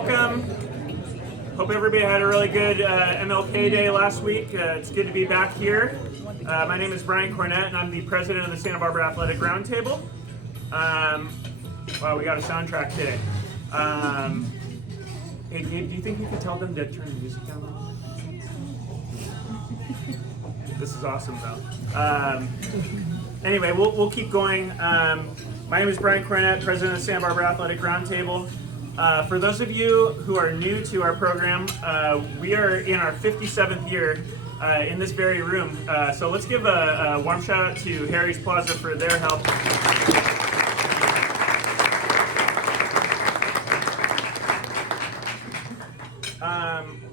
welcome. Hope everybody had a really good MLK Day last week. It's good to be back here. My name is Brian Cornett, and I'm the president of the Santa Barbara Athletic Roundtable. Wow, we got a soundtrack today. Hey, Gabe, do you think you could tell them to turn the music down? This is awesome, though. Anyway, we'll keep going. My name is Brian Cornett, president of the Santa Barbara Athletic Roundtable. For those of you who are new to our program, we are in our 57th year in this very room. So let's give a warm shout out to Harry's Plaza for their help.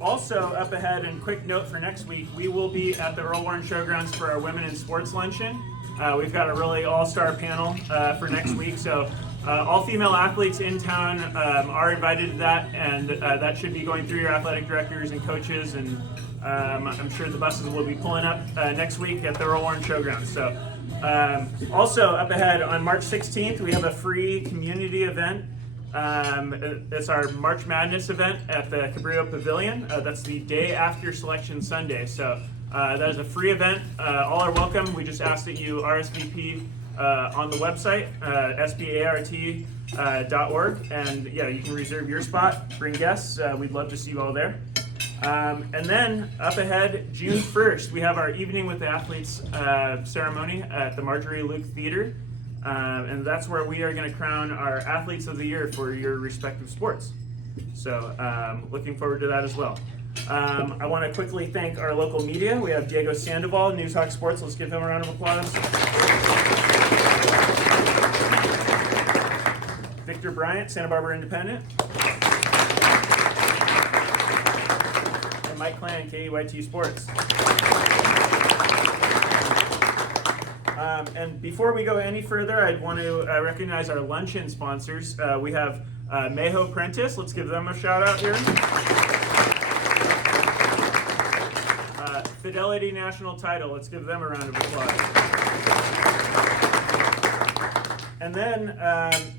Also up ahead, and quick note for next week, we will be at the Earl Warren Showgrounds for our Women in Sports Luncheon. We've got a really all-star panel for next week, so all female athletes in town are invited to that, and that should be going through your athletic directors and coaches, and I'm sure the buses will be pulling up next week at the Earl Warren Showgrounds. So also up ahead on March 16th, we have a free community event. It's our March Madness event at the Cabrillo Pavilion. That's the day after Selection Sunday. So that is a free event. All are welcome. We just ask that you RSVP on the website, SBART.org. And yeah, you can reserve your spot, bring guests. We'd love to see you all there. And then up ahead, June 1st, we have our Evening with the Athletes ceremony at the Marjorie Luke Theater. And that's where we are going to crown our Athletes of the Year for your respective sports. So looking forward to that as well. I want to quickly thank our local media. We have Diego Sandoval, News Hawk Sports. Let's give him a round of applause. Victor Bryant, Santa Barbara Independent. And Mike Clan, KEYT Sports. And before we go any further, I'd want to recognize our Luncheon sponsors. We have Mayho Prentice. Let's give them a shout out here. Fidelity National Title. Let's give them a round of applause. And then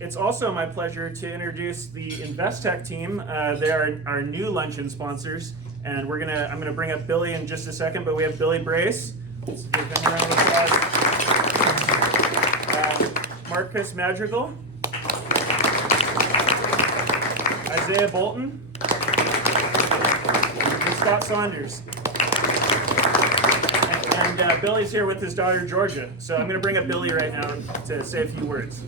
it's also my pleasure to introduce the InvestTech team. They are our new Luncheon sponsors, and I'm gonna bring up Billy in just a second. But we have Billy Brace. Let's give him a round of applause. Marcus Madrigal, Isaiah Bolton, and Scott Saunders. And Billy's here with his daughter Georgia. So I'm going to bring up Billy right now to say a few words.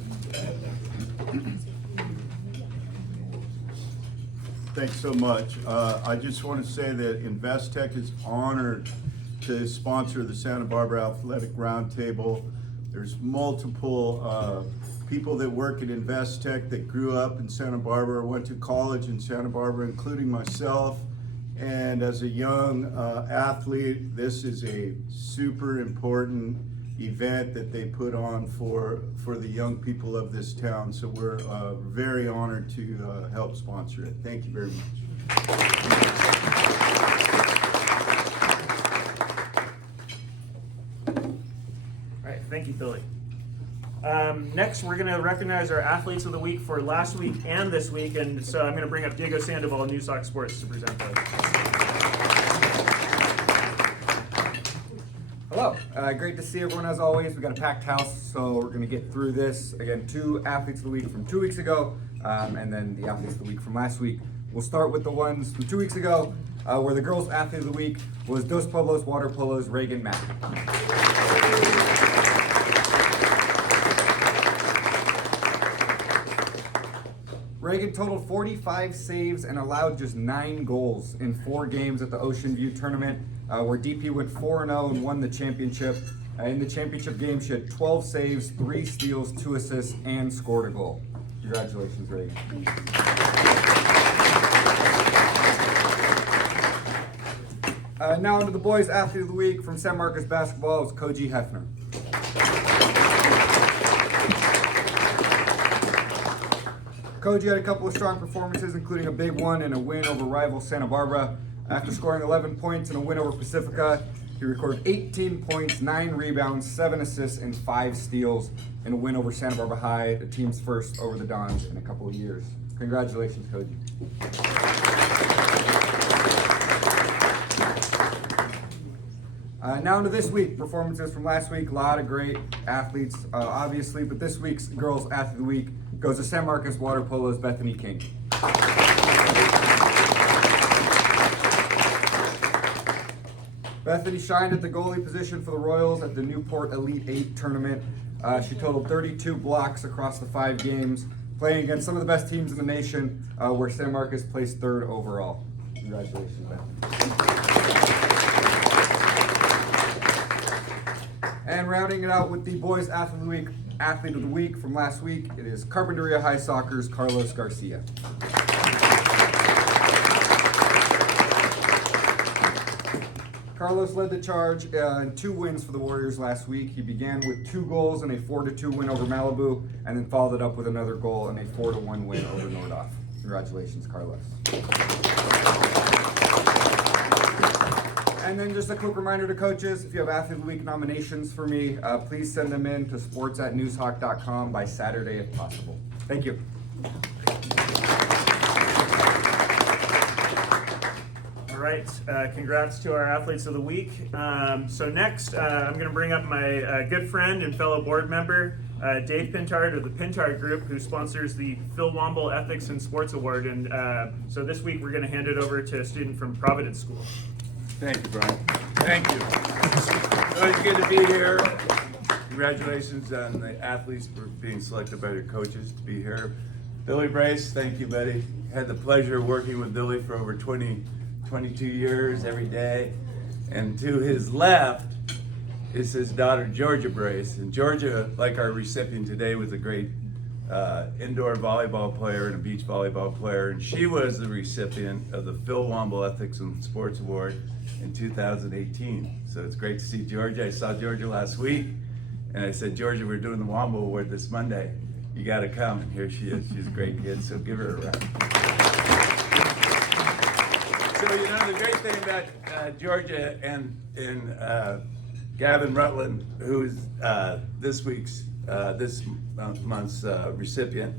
Thanks so much. I just want to say that InvestTech is honored to sponsor the Santa Barbara Athletic Roundtable. There's multiple people that work at InvestTech that grew up in Santa Barbara, went to college in Santa Barbara, including myself. And as a young athlete, this is a super important event that they put on for the young people of this town. So we're very honored to help sponsor it. Thank you very much. Thank you, Billy. Next, we're going to recognize our Athletes of the Week for last week and this week, and so I'm going to bring up Diego Sandoval, News Hawk Sports, to present those. Hello. Great to see everyone as always. We've got a packed house, so we're going to get through this. Again, 2 Athletes of the Week from 2 weeks ago, and then the Athletes of the Week from last week. We'll start with the ones from 2 weeks ago, where the girls' Athlete of the Week was Dos Pueblos Water Polo's Reagan Mack. Reagan totaled 45 saves and allowed just 9 goals in 4 games at the Ocean View tournament, where DP went 4-0 and won the championship. In the championship game, she had 12 saves, 3 steals, 2 assists, and scored a goal. Congratulations, Reagan. Now onto the boys' Athlete of the Week from San Marcos Basketball. It's Koji Hefner. Koji had a couple of strong performances, including a big one and a win over rival Santa Barbara. After scoring 11 points in a win over Pacifica, he recorded 18 points, 9 rebounds, 7 assists, and 5 steals in a win over Santa Barbara High, the team's first over the Dons in a couple of years. Congratulations, Koji. Now into this week, performances from last week. A lot of great athletes, obviously, but this week's Girls Athlete of the Week goes to San Marcos Water Polo's Bethany King. Bethany shined at the goalie position for the Royals at the Newport Elite 8 tournament. She totaled 32 blocks across the 5 games, playing against some of the best teams in the nation, where San Marcos placed 3rd overall. Congratulations, Bethany. And rounding it out with the Boys Athlete of the Week from last week, it is Carpinteria High Soccer's Carlos Garcia. Carlos led the charge in 2 wins for the Warriors last week. He began with 2 goals and a 4-2 win over Malibu, and then followed it up with another goal and a 4-1 win over Nordoff. Congratulations, Carlos. And then just a quick reminder to coaches, if you have Athlete of the Week nominations for me, please send them in to sports@newshawk.com by Saturday if possible. Thank you. All right, congrats to our Athletes of the Week. So next, I'm going to bring up my good friend and fellow board member, Dave Pintard of the Pintard Group, who sponsors the Phil Womble Ethics and Sports Award. And so this week, we're going to hand it over to a student from Providence School. Thank you, Brian. Thank you. It's good to be here. Congratulations on the athletes for being selected by their coaches to be here. Billy Brace, thank you, buddy. Had the pleasure of working with Billy for over 22 years every day. And to his left is his daughter, Georgia Brace. And Georgia, like our recipient today, was a great indoor volleyball player and a beach volleyball player. And she was the recipient of the Phil Womble Ethics and Sports Award in 2018. So it's great to see Georgia. I saw Georgia last week, and I said, Georgia, we're doing the Womble Award this Monday. You got to come. And here she is. She's a great kid, so give her a round. So, the great thing about Georgia and Gavin Rutland, who's this month's recipient,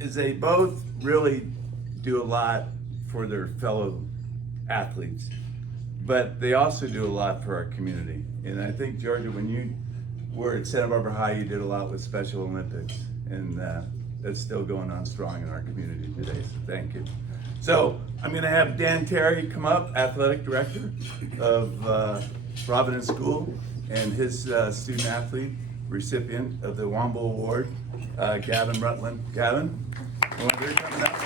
is they both really do a lot for their fellow athletes, but they also do a lot for our community. And I think, Georgia, when you were at Santa Barbara High, you did a lot with Special Olympics, and that's still going on strong in our community today, so thank you. So I'm going to have Dan Terry come up, athletic director of Providence School, and his student athlete, recipient of the Womble Award, Gavin Rutland. Gavin, you're coming up.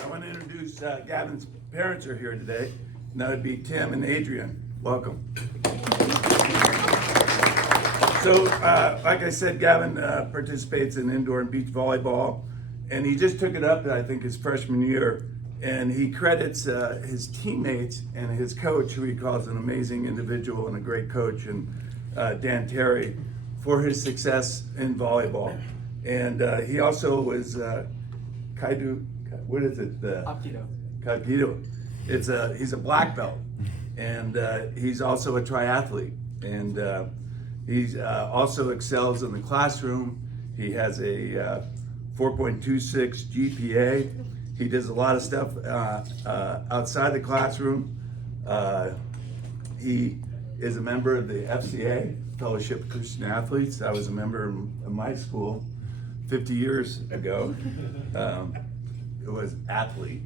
I want to introduce Gavin's parents are here today, and that would be Tim and Adrian. Welcome. So, like I said, Gavin participates in indoor and beach volleyball, and he just took it up, I think, his freshman year, and he credits his teammates and his coach, who he calls an amazing individual and a great coach, and Dan Terry, for his success in volleyball. And he also was Aikido. He's a black belt, and he's also a triathlete, and he also excels in the classroom. He has a 4.26 GPA. He does a lot of stuff outside the classroom. He is a member of the FCA, Fellowship of Christian Athletes. I was a member of my school 50 years ago. It was athlete.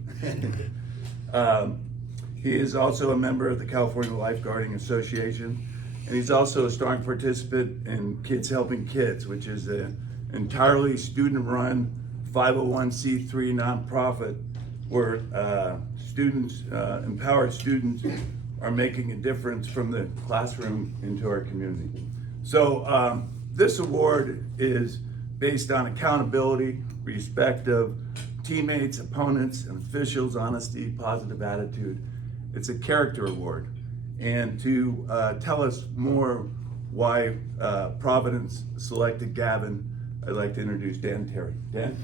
He is also a member of the California Lifeguarding Association, and he's also a strong participant in Kids Helping Kids, which is an entirely student-run 501c3 nonprofit where empowered students are making a difference from the classroom into our community. So this award is based on accountability, respect of teammates, opponents, and officials, honesty, positive attitude. It's a character award. And to tell us more why Providence selected Gavin, I'd like to introduce Dan Terry. Dan?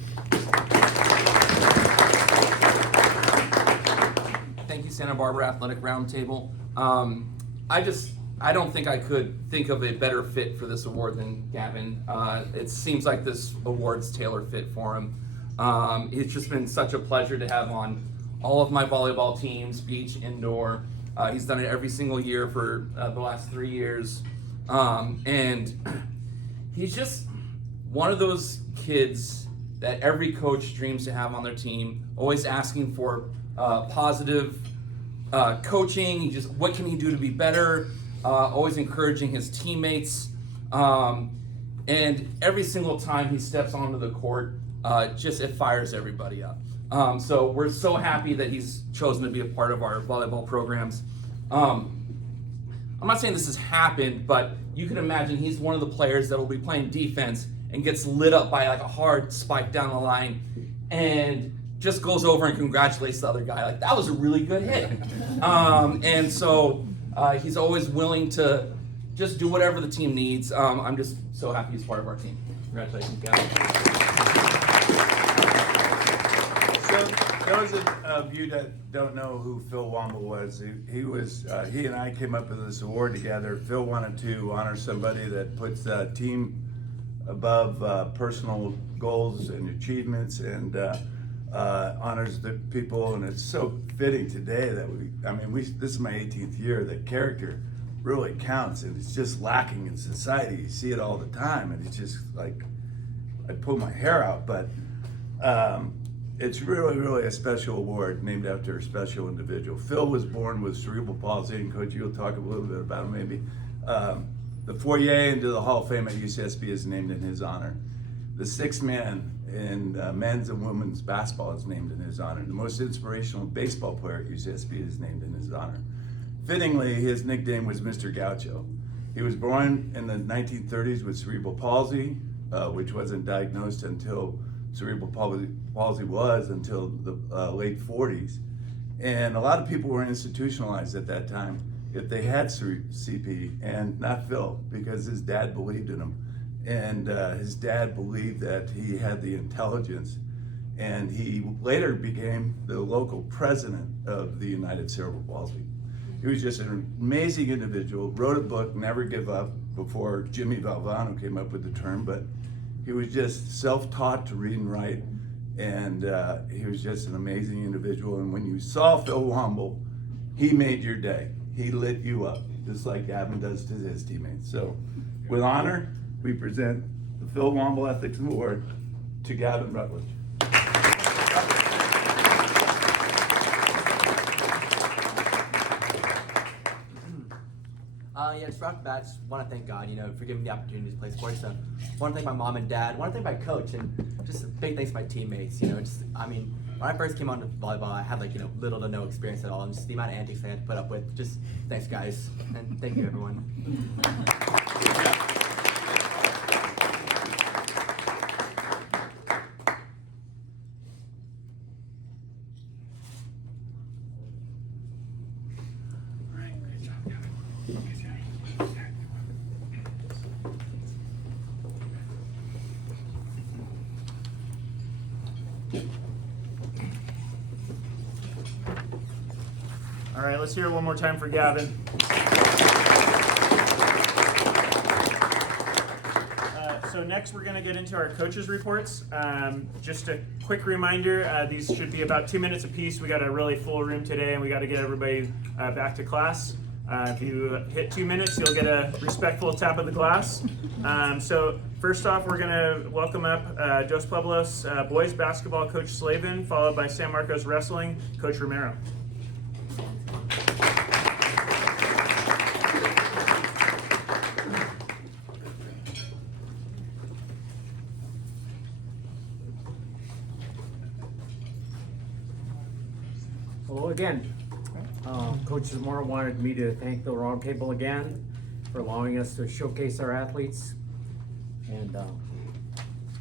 Thank you, Santa Barbara Athletic Roundtable. I I don't think I could think of a better fit for this award than Gavin. It seems like this award's tailor fit for him. It's just been such a pleasure to have on all of my volleyball teams, beach, indoor. He's done it every single year for the last 3 years. And he's just one of those kids that every coach dreams to have on their team, always asking for positive coaching. What can he do to be better? Always encouraging his teammates. And every single time he steps onto the court, it fires everybody up. So we're so happy that he's chosen to be a part of our volleyball programs. I'm not saying this has happened, but you can imagine he's one of the players that will be playing defense and gets lit up by like a hard spike down the line and just goes over and congratulates the other guy. Like, that was a really good hit. And so he's always willing to just do whatever the team needs. I'm just so happy he's part of our team. Congratulations, Gavin. So those of you that don't know who Phil Womble was, he and I came up with this award together. Phil wanted to honor somebody that puts team above personal goals and achievements, and honors the people. And it's so fitting today that this is my 18th year. That character really counts, and it's just lacking in society. You see it all the time, and it's just like I'd pull my hair out, but. It's really, really a special award named after a special individual. Phil was born with cerebral palsy, and Coach, you'll talk a little bit about him maybe. The foyer into the Hall of Fame at UCSB is named in his honor. The sixth man in men's and women's basketball is named in his honor. The most inspirational baseball player at UCSB is named in his honor. Fittingly, his nickname was Mr. Gaucho. He was born in the 1930s with cerebral palsy, which wasn't diagnosed until cerebral palsy was until the late 40s. And a lot of people were institutionalized at that time if they had CP, and not Phil, because his dad believed in him. And his dad believed that he had the intelligence, and he later became the local president of the United Cerebral Palsy. He was just an amazing individual, wrote a book, Never Give Up, before Jimmy Valvano came up with the term, but he was just self-taught to read and write, and he was just an amazing individual. And when you saw Phil Womble, he made your day. He lit you up, just like Gavin does to his teammates. So, with honor, we present the Phil Womble Ethics Award to Gavin Rutledge. Just right off the bat, just want to thank God, for giving me the opportunity to play sports. So, want to thank my mom and dad. Want to thank my coach, and just a big thanks to my teammates. When I first came on to volleyball, I had little to no experience at all, and just the amount of antics I had to put up with. Just thanks, guys, and thank you, everyone. All right, let's hear it one more time for Gavin. So next we're going to get into our coaches' reports. Just a quick reminder, these should be about 2 minutes apiece. We got a really full room today, and we got to get everybody back to class. If you hit 2 minutes, you'll get a respectful tap of the glass. So first off, we're going to welcome up Dos Pueblos boys basketball coach Slavin, followed by San Marcos wrestling coach Romero. Hello again. Coach Zamora wanted me to thank the Roundtable again for allowing us to showcase our athletes. And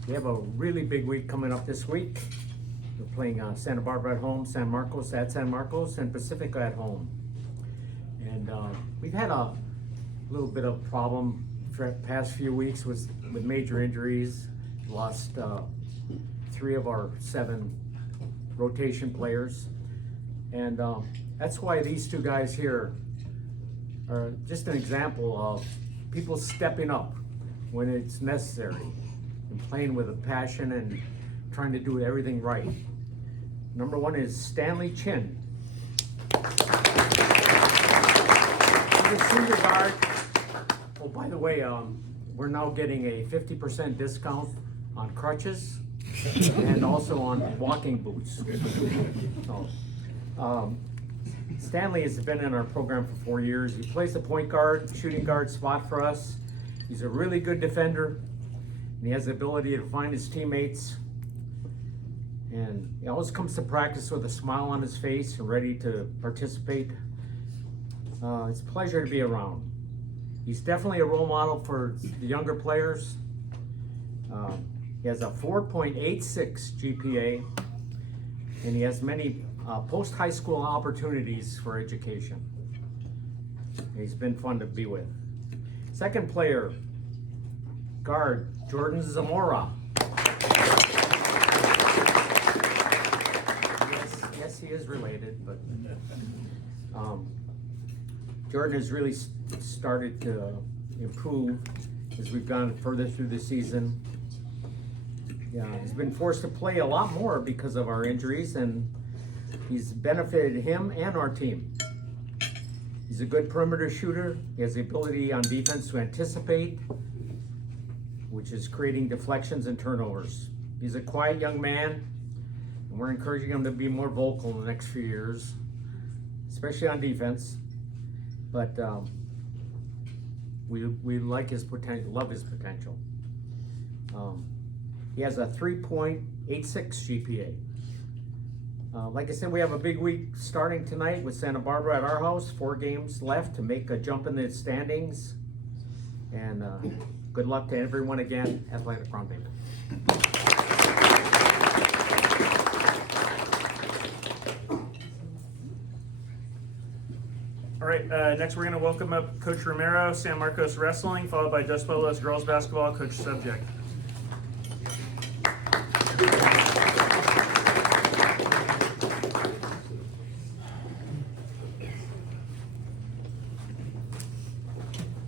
we have a really big week coming up this week. We're playing Santa Barbara at home, San Marcos at San Marcos, and Pacifica at home. And we've had a little bit of problem for the past few weeks with major injuries. Lost 3 of our 7 rotation players. And that's why these 2 guys here are just an example of people stepping up when it's necessary and playing with a passion and trying to do everything right. Number one is Stanley Chin. He's a senior guard. Oh, by the way, we're now getting a 50% discount on crutches and also on walking boots. So, Stanley has been in our program for 4 years. He plays the point guard, shooting guard spot for us. He's a really good defender, and he has the ability to find his teammates. And he always comes to practice with a smile on his face and ready to participate. It's a pleasure to be around. He's definitely a role model for the younger players. He has a 4.86 GPA, and he has many post-high school opportunities for education. He's been fun to be with. Second player, guard Jordan Zamora. Yes, he is related, but Jordan has really started to improve as we've gone further through the season. Yeah, he's been forced to play a lot more because of our injuries, and he's benefited him and our team. He's a good perimeter shooter. He has the ability on defense to anticipate, which is creating deflections and turnovers. He's a quiet young man, and we're encouraging him to be more vocal in the next few years, especially on defense. But we like his potential, love his potential. He has a 3.86 GPA. Like I said, we have a big week starting tonight with Santa Barbara at our house. 4 games left to make a jump in the standings. And good luck to everyone again, Athletic Roundtable. All right, next we're going to welcome up Coach Romero, San Marcos Wrestling, followed by Dos Polos Girls Basketball, Coach Subject.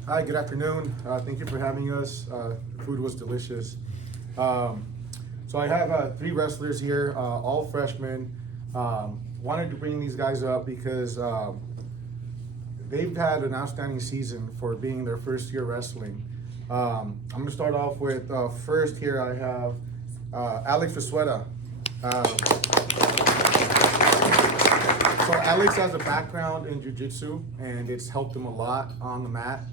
Hi, good afternoon. Thank you for having us. The food was delicious. So I have 3 wrestlers here, all freshmen. Wanted to bring these guys up because they've had an outstanding season for being their first year wrestling. I'm going to start off with first here I have Alex Resueta. So Alex has a background in jiu-jitsu, and it's helped him a lot on the mat.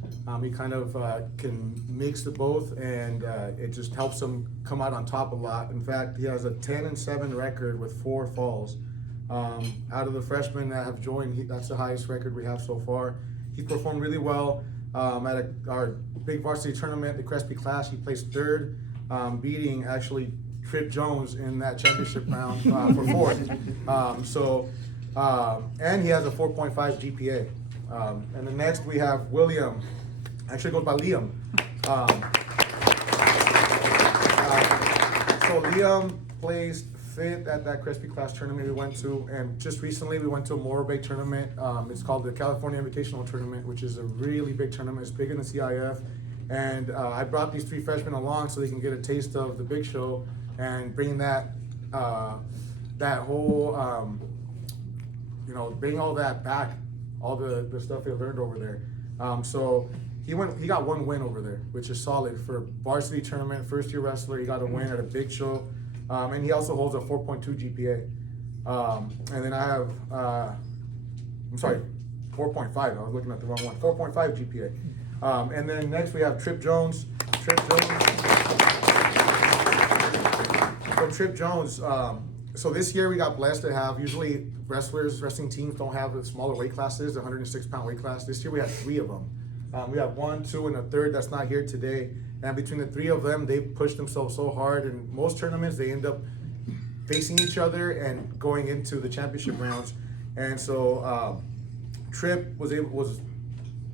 He kind of can mix the both, and it just helps him come out on top a lot. In fact, he has a 10-7 record with 4 falls. Out of the freshmen that have joined, that's the highest record we have so far. He performed really well at our big varsity tournament, the Crespi Clash. He placed 3rd, beating actually Trip Jones in that championship round for 4th. And he has a 4.5 GPA. And the next we have William. Actually goes by Liam. So Liam placed 5th at that Crespi Class tournament we went to, and just recently we went to a Morro Bay tournament. It's called the California Invitational Tournament, which is a really big tournament. It's bigger than CIF. And I brought these 3 freshmen along so they can get a taste of the big show and bring that whole, bring all that back, all the stuff they learned over there. So he got 1 win over there, which is solid for a varsity tournament, first year wrestler. He got a win at a big show, and he also holds a 4.2 GPA. And then I have, 4.5. I was looking at the wrong one. 4.5 GPA. And then next we have Trip Jones. Trip Jones. So this year we got blessed to have, usually wrestling teams don't have the smaller weight classes, the 106-pound weight class. This year we had 3 of them. We have 1, 2, and a 3rd that's not here today. And between the 3 of them, they pushed themselves so hard. And most tournaments, they end up facing each other and going into the championship rounds. And so Trip was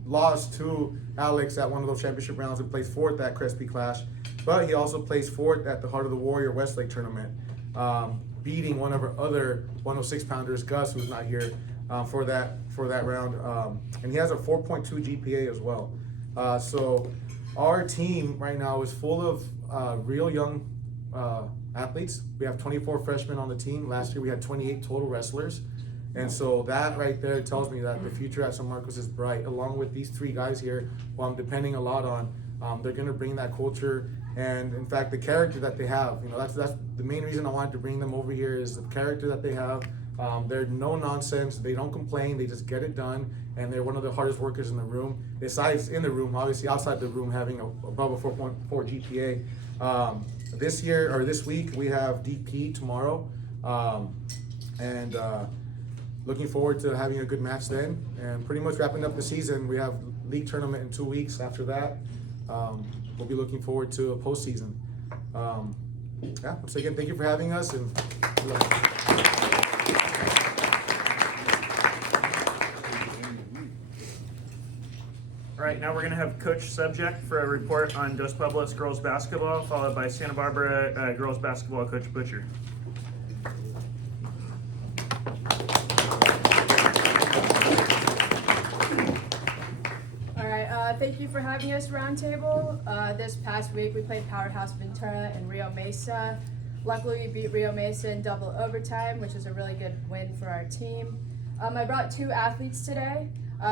lost to Alex at one of those championship rounds and placed 4th at Crespi Clash. But he also placed 4th at the Heart of the Warrior Westlake tournament, beating one of our other 106-pounders, Gus, who's not here. for that round, and he has a 4.2 GPA as well. So our team right now is full of real young athletes. We have 24 freshmen on the team. Last year we had 28 total wrestlers. And so that right there tells me that the future at San Marcos is bright. Along with these 3 guys here, who I'm depending a lot on, they're going to bring that culture and, in fact, the character that they have. You know, that's the main reason I wanted to bring them over here is the character that they have. They're no nonsense. They don't complain. They just get it done. And they're one of the hardest workers in the room. Besides in the room, obviously outside the room, having above a 4.4 GPA. This week we have DP tomorrow, and looking forward to having a good match then, and pretty much wrapping up the season. We have league tournament in 2 weeks. After that, we'll be looking forward to a postseason. Once again, thank you for having us, and good luck. All right, now we're going to have Coach Subject for a report on Dos Pueblos girls basketball, followed by Santa Barbara girls basketball Coach Butcher. Thank you for having us, Roundtable. This past week we played Powerhouse Ventura and Rio Mesa. Luckily we beat Rio Mesa in double overtime, which is a really good win for our team. I brought 2 athletes today.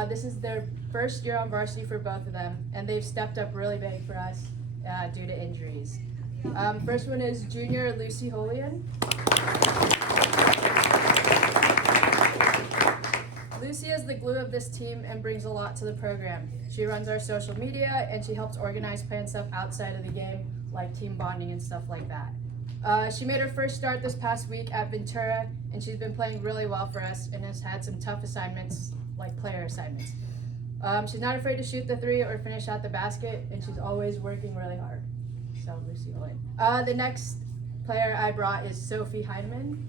This is their first year on varsity for both of them, and they've stepped up really big for us due to injuries. First one is junior Lucy Holian. Lucy is the glue of this team and brings a lot to the program. She runs our social media and she helps organize plan stuff outside of the game, like team bonding and stuff like that. She made her first start this past week at Ventura, and she's been playing really well for us and has had some tough assignments, like player assignments. She's not afraid to shoot the 3 or finish out the basket, and she's always working really hard. So Lucy Olin. The next player I brought is Sophie Heineman.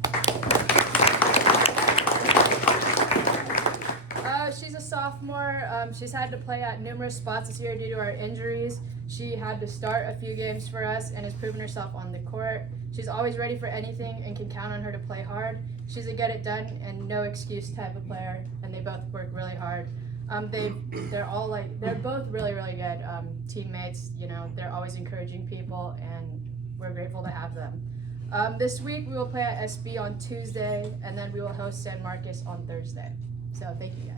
She's a sophomore. She's had to play at numerous spots this year due to our injuries. She had to start a few games for us and has proven herself on the court. She's always ready for anything and can count on her to play hard. She's a get it done and no excuse type of player, and they both work really hard. They're both really good teammates. You know, they're always encouraging people, and we're grateful to have them. This week we will play at SB on Tuesday, and then we will host San Marcos on Thursday. So thank you guys.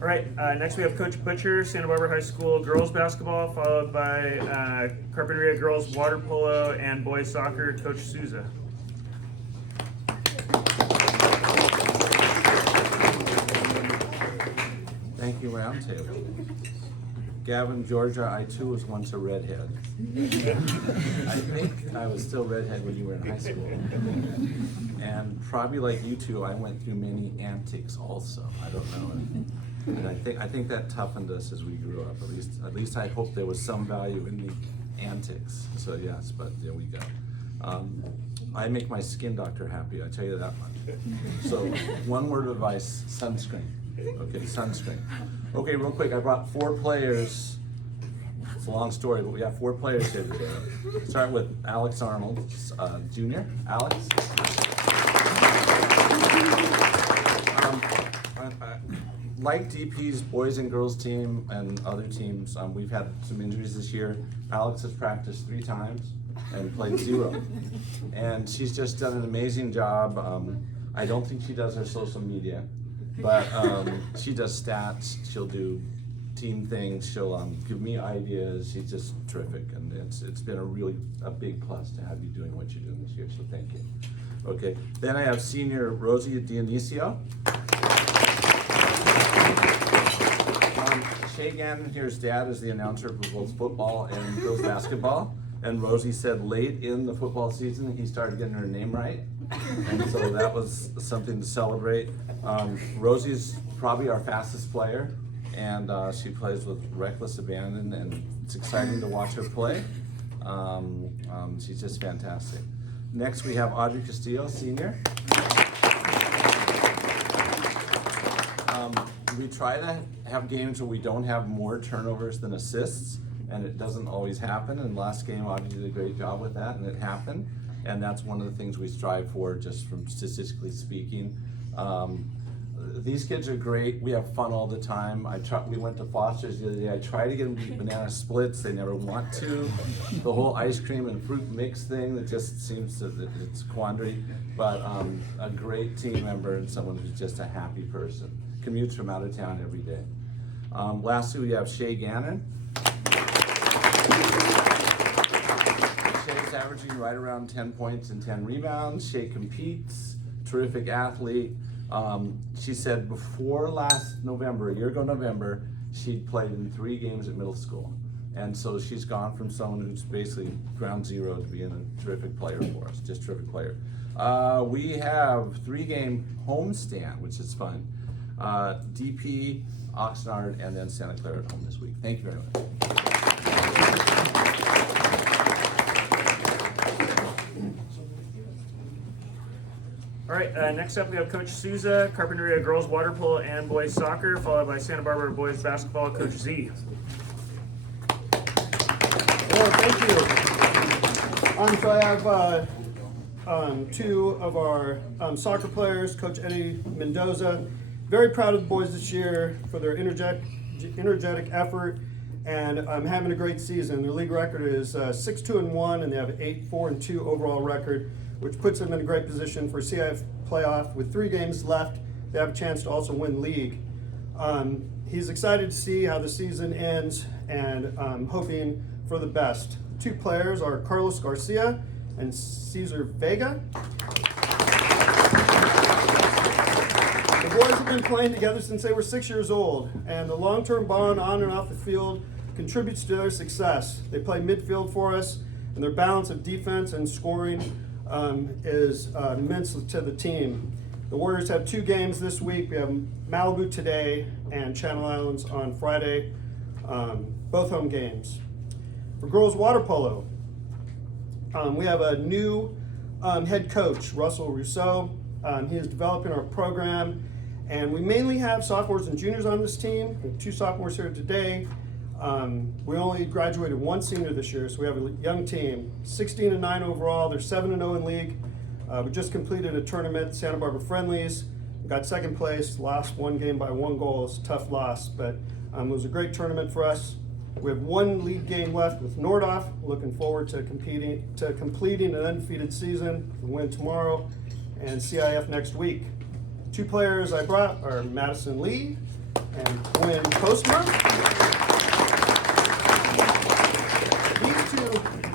All right, next we have Coach Butcher, Santa Barbara High School girls basketball, followed by Carpinteria girls water polo and boys soccer, Coach Souza. Thank you, Roundtable. Gavin, Georgia, I too was once a redhead. I think I was still redhead when you were in high school. And probably like you two, I went through many antics also. I don't know. And I think that toughened us as we grew up. At least I hope there was some value in the antics. So yes, but there we go. I make my skin doctor happy, I tell you that much. So one word of advice, sunscreen. Okay, sunscreen. Okay, real quick, I brought 4 players. It's a long story, but we have 4 players here today. Start with Alex Arnold, Jr. Alex. Like DP's boys and girls team and other teams, we've had some injuries this year. Alex has practiced 3 times and played 0. And she's just done an amazing job. I don't think she does her social media, but she does stats, she'll do team things, she'll give me ideas. She's just terrific, and it's been a big plus to have you doing what you're doing this year, so thank you. Okay, then I have senior Rosie Dionisio. Shay Gannon here's dad is the announcer for both football and girls basketball, and Rosie said late in the football season he started getting her name right, and so that was something to celebrate. Rosie's probably our fastest player, and she plays with reckless abandon, and it's exciting to watch her play. She's just fantastic. Next we have Audrey Castillo, senior. We try to have games where we don't have more turnovers than assists, and it doesn't always happen. And last game, Audrey did a great job with that, and it happened. And that's one of the things we strive for, just from statistically speaking. These kids are great. We have fun all the time. We went to Foster's the other day. I try to get them to eat banana splits. They never want to. The whole ice cream and fruit mix thing, that just seems that it's a quandary. But a great team member and someone who's just a happy person. Commutes from out of town every day. Lastly, we have Shay Gannon. Shay's averaging right around 10 points and 10 rebounds. Shay competes, terrific athlete. She said before last November, a year ago November, she'd played in 3 games at middle school. And so she's gone from someone who's basically ground zero to being a terrific player for us, just terrific player. We have 3-game homestand, which is fun. DP, Oxnard, and then Santa Clara at home this week. Thank you very much. All right, next up we have Coach Souza, Carpinteria girls water polo and boys soccer, followed by Santa Barbara boys basketball, Coach Z. Well, thank you. So I have 2 of our soccer players, Coach Eddie Mendoza. Very proud of the boys this year for their energetic effort and having a great season. Their league record is 6-2-1, and they have 8-4-2 overall record, which puts them in a great position for CIF playoff. With 3 games left, they have a chance to also win league. He's excited to see how the season ends and hoping for the best. 2 players are Carlos Garcia and Cesar Vega. The boys have been playing together since they were 6 years old, and the long-term bond on and off the field contributes to their success. They play midfield for us, and their balance of defense and scoring is immense to the team. The Warriors have 2 games this week. We have Malibu today and Channel Islands on Friday, both home games. For girls water polo, we have a new head coach, Russell Rousseau. He is developing our program, and we mainly have sophomores and juniors on this team. We have 2 sophomores here today. We only graduated 1 senior this year, so we have a young team. 16-9 overall. They're 7-0 in league. We just completed a tournament, Santa Barbara Friendlies. We got 2nd place. Lost 1 game by 1 goal. It's a tough loss, but it was a great tournament for us. We have 1 league game left with Nordhoff. Looking forward to completing an undefeated season. We win tomorrow, and CIF next week. 2 players I brought are Madison Lee and Quinn Postma.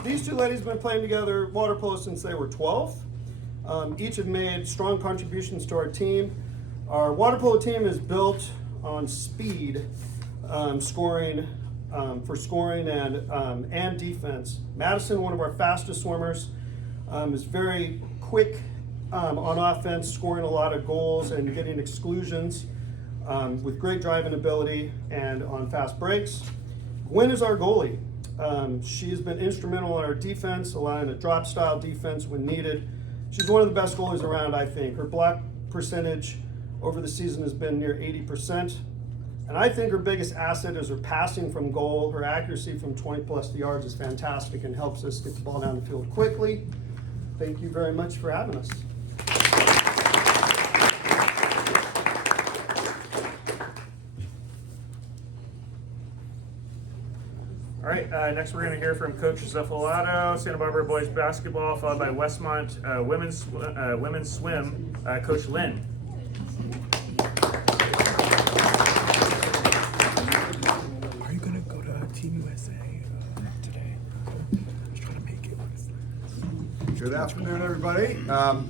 These two ladies have been playing together water polo since they were 12. Each have made strong contributions to our team. Our water polo team is built on speed, scoring and defense. Madison, one of our fastest swimmers, is very quick on offense, scoring a lot of goals and getting exclusions with great driving ability and on fast breaks. Gwen is our goalie. She has been instrumental in our defense, allowing a drop style defense when needed. She's one of the best goalies around, I think. Her block percentage over the season has been near 80%. And I think her biggest asset is her passing from goal. Her accuracy from 20+ yards is fantastic and helps us get the ball down the field quickly. Thank you very much for having us. All right, next we're going to hear from Coach Zeffalato, Santa Barbara boys basketball, followed by Westmont women's swim, Coach Lynn. Are you going to go to Team USA today? I was trying to make it. Good afternoon, everybody.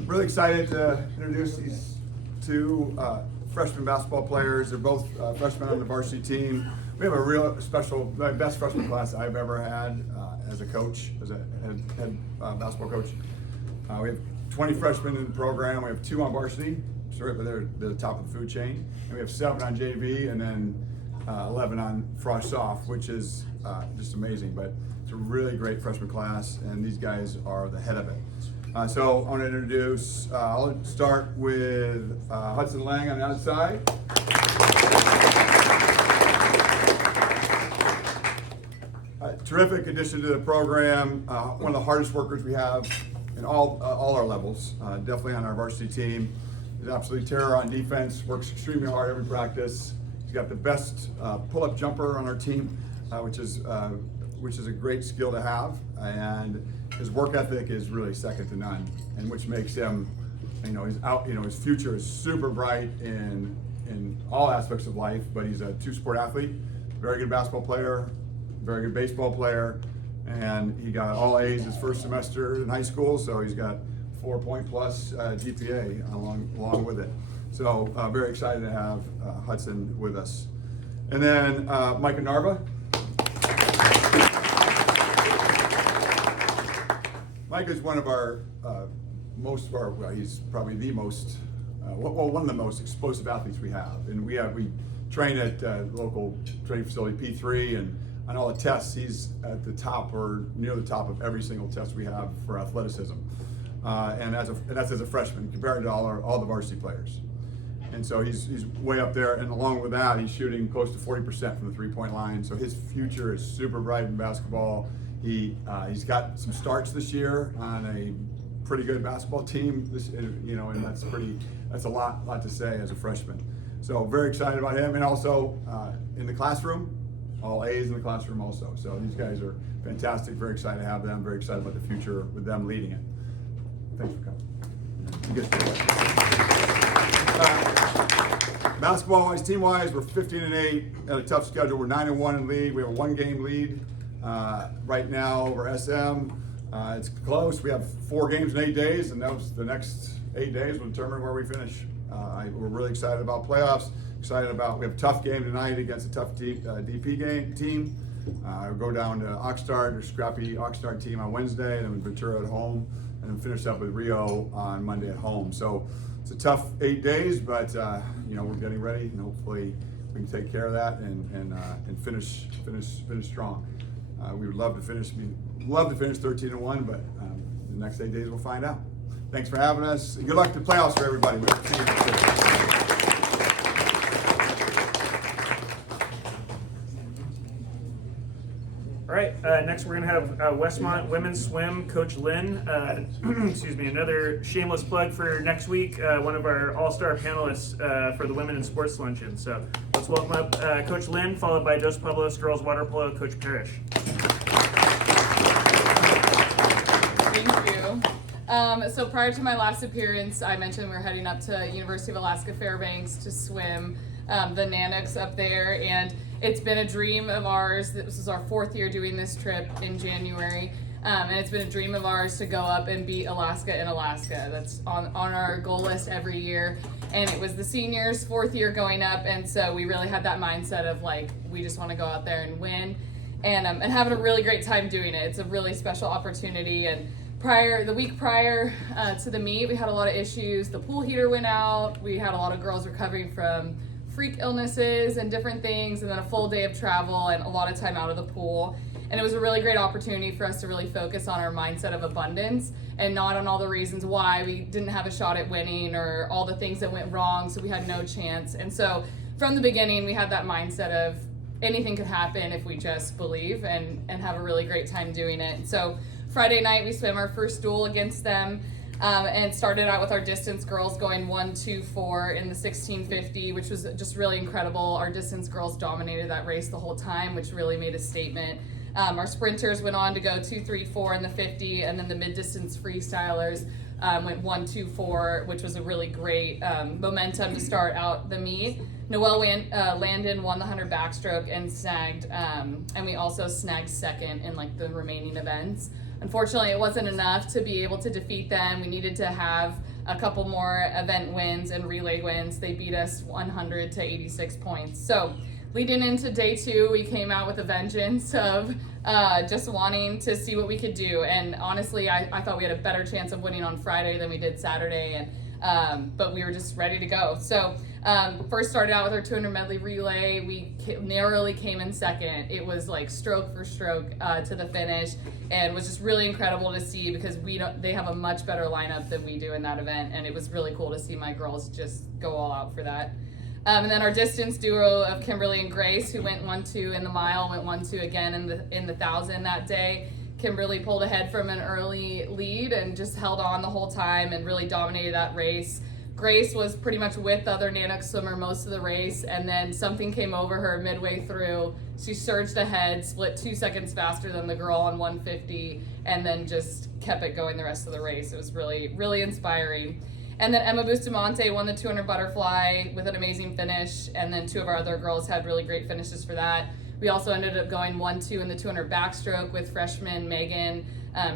Really excited to introduce these 2 freshman basketball players. They're both freshmen on the varsity team. We have a real special, best freshman class I've ever had as a coach, as a head basketball coach. We have 20 freshmen in the program. We have 2 on varsity, so right there, they're the top of the food chain. And we have 7 on JV, and then 11 on Frosh Soft, which is just amazing. But it's a really great freshman class, and these guys are the head of it. So I want to introduce, I'll start with Hudson Lang on the outside. terrific addition to the program. One of the hardest workers we have in all our levels. Definitely on our varsity team. He's absolutely terror on defense. Works extremely hard every practice. He's got the best pull-up jumper on our team, which is a great skill to have. And his work ethic is really second to none, and which makes him, his future is super bright in all aspects of life. But he's a two-sport athlete, very good basketball player, very good baseball player, and he got all A's his first semester in high school, so he's got 4-point plus GPA along with it. So very excited to have Hudson with us. And then Micah Narva. Micah's one of our he's probably the most, one of the most explosive athletes we have. And we train at local training facility P3, and on all the tests, he's at the top or near the top of every single test we have for athleticism. And that's as a freshman compared to all the varsity players. And so he's way up there, and along with that, he's shooting close to 40% from the three-point line. So his future is super bright in basketball. He's got some starts this year on a pretty good basketball team, and that's a lot to say as a freshman. So very excited about him, and also in the classroom, all A's in the classroom also. So these guys are fantastic. Very excited to have them. Very excited about the future with them leading it. Thanks for coming. You guys basketball-wise, team-wise, we're 15-8 at a tough schedule. We're 9-1 in league. We have a one-game lead right now over SM. It's close. We have 4 games in 8 days, and the next 8 days will determine where we finish. We're really excited about playoffs. We have a tough game tonight against a tough DP team. We'll go down to Oxnard, a scrappy Oxnard team on Wednesday, and then Ventura at home, and then finish up with Rio on Monday at home. So it's a tough 8 days, but we're getting ready, and hopefully we can take care of that and finish strong. We would love to finish 13-1, but the next 8 days we'll find out. Thanks for having us. Good luck to the playoffs for everybody. We'll see you next week. All right, next we're going to have Westmont Women's Swim Coach Lynn. Excuse me, another shameless plug for next week, one of our all-star panelists for the Women in Sports Luncheon. So let's welcome up Coach Lynn, followed by Dos Pueblos Girls Water Polo Coach Parrish. Thank you. So prior to my last appearance, I mentioned we're heading up to University of Alaska Fairbanks to swim the Nanoks up there, and it's been a dream of ours. This is our 4th year doing this trip in January, and it's been a dream of ours to go up and beat Alaska in Alaska. That's on our goal list every year, and it was the seniors' 4th year going up, and so we really had that mindset of we just want to go out there and win, and having a really great time doing it. It's a really special opportunity. And the week prior to the meet, we had a lot of issues. The pool heater went out. We had a lot of girls recovering from freak illnesses and different things, and then a full day of travel and a lot of time out of the pool. And it was a really great opportunity for us to really focus on our mindset of abundance and not on all the reasons why we didn't have a shot at winning or all the things that went wrong, so we had no chance. And so from the beginning, we had that mindset of anything could happen if we just believe and have a really great time doing it. And so Friday night, we swam our first duel against them. And started out with our distance girls going 1-2-4 in the 1650, which was just really incredible. Our distance girls dominated that race the whole time, which really made a statement. Our sprinters went on to go 2-3-4 in the 50, and then the mid-distance freestylers went 1-2-4, which was a really great momentum to start out the meet. Noelle Landon won the 100 backstroke and snagged, and we also snagged second in the remaining events. Unfortunately, it wasn't enough to be able to defeat them. We needed to have a couple more event wins and relay wins. They beat us 100 to 86 points. So leading into day 2, we came out with a vengeance of just wanting to see what we could do. And honestly, I thought we had a better chance of winning on Friday than we did Saturday. But we were just ready to go. So first started out with our 200 medley relay. We narrowly came in second. It was stroke for stroke to the finish, and was just really incredible to see because they have a much better lineup than we do in that event, and it was really cool to see my girls just go all out for that. And then our distance duo of Kimberly and Grace, who went 1-2 in the mile, went 1-2 again in the 1,000 that day. Kimberly pulled ahead from an early lead and just held on the whole time and really dominated that race. Grace was pretty much with the other Nanook swimmer most of the race, and then something came over her midway through. She surged ahead, split 2 seconds faster than the girl on 150, and then just kept it going the rest of the race. It was really, really inspiring. And then Emma Bustamante won the 200 butterfly with an amazing finish, and then 2 of our other girls had really great finishes for that. We also ended up going 1-2 in the 200 backstroke with freshman Megan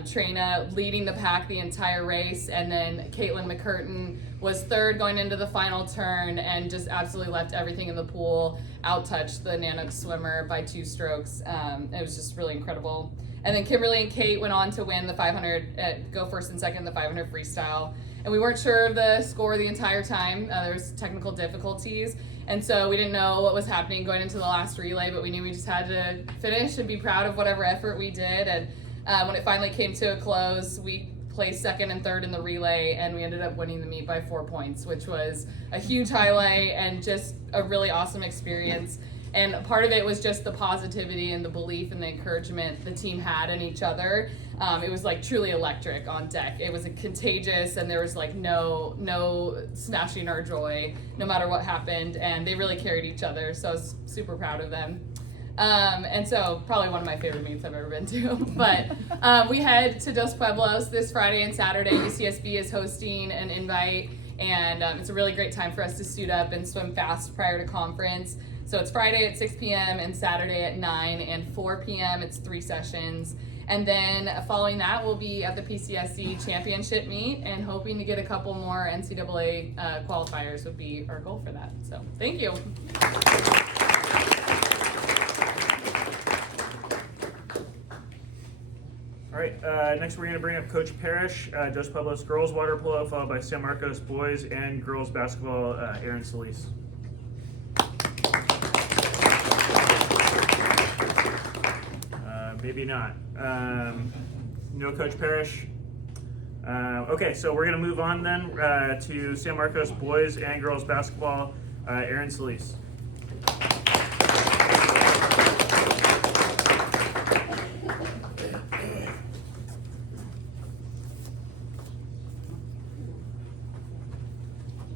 Trina leading the pack the entire race, and then Caitlin McCurtain was 3rd going into the final turn and just absolutely left everything in the pool, out-touched the Nanook swimmer by 2 strokes. It was just really incredible. And then Kimberly and Kate went on to win the 500, go first and second in the 500 freestyle. And we weren't sure of the score the entire time. There was technical difficulties. And so we didn't know what was happening going into the last relay, but we knew we just had to finish and be proud of whatever effort we did. And when it finally came to a close, we placed 2nd and 3rd in the relay, and we ended up winning the meet by 4 points, which was a huge highlight and just a really awesome experience. And part of it was just the positivity and the belief and the encouragement the team had in each other. It was like truly electric on deck. It was contagious, and there was like no smashing our joy, no matter what happened. And they really carried each other, so I was super proud of them. And so probably one of my favorite meets I've ever been to. But we head to Dos Pueblos this Friday and Saturday. UCSB is hosting an invite, and it's a really great time for us to suit up and swim fast prior to conference. So it's Friday at 6 p.m. and Saturday at 9 and 4 p.m. It's 3 sessions. And then following that, we'll be at the PCSC championship meet, and hoping to get a couple more NCAA qualifiers would be our goal for that. So thank you. All right, next we're going to bring up Coach Parrish, Dos Pueblos girls water polo, followed by San Marcos boys and girls basketball, Aaron Solis. Maybe not. No Coach Parrish. Okay, so we're going to move on then to San Marcos boys and girls basketball, Aaron Solis.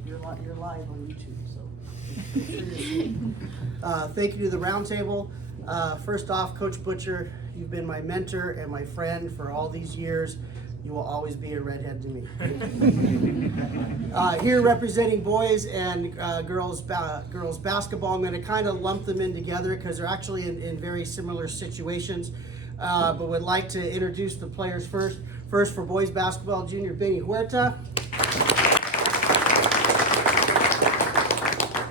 You're live on YouTube, so. Thank you to the roundtable. First off, Coach Butcher, you've been my mentor and my friend for all these years. You will always be a redhead to me. Here representing boys and girls basketball, I'm going to kind of lump them in together because they're actually in very similar situations. But would like to introduce the players first. First for boys basketball, junior Benny Huerta.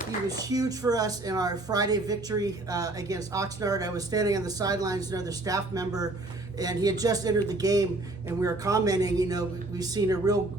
He was huge for us in our Friday victory against Oxnard. I was standing on the sidelines, another staff member, and he had just entered the game, and we were commenting, you know, we've seen a real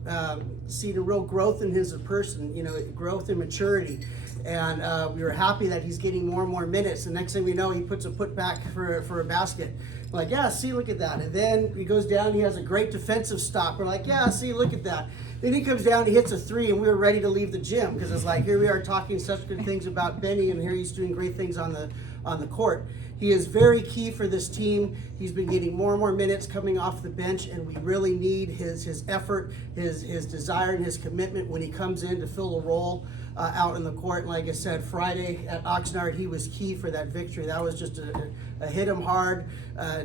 growth in him as a person, you know, growth and maturity. And we were happy that he's getting more and more minutes. The next thing we know, he puts a putback for a basket. We're like, yeah, see, look at that. And then he goes down, he has a great defensive stop. We're like, yeah, see, look at that. Then he comes down, he hits a 3, and we were ready to leave the gym because it's like, here we are talking such good things about Benny, and here he's doing great things on the court. He is very key for this team. He's been getting more and more minutes coming off the bench, and we really need his effort, his desire, and his commitment when he comes in to fill a role out in the court. And like I said, Friday at Oxnard, he was key for that victory. That was just a hit him hard,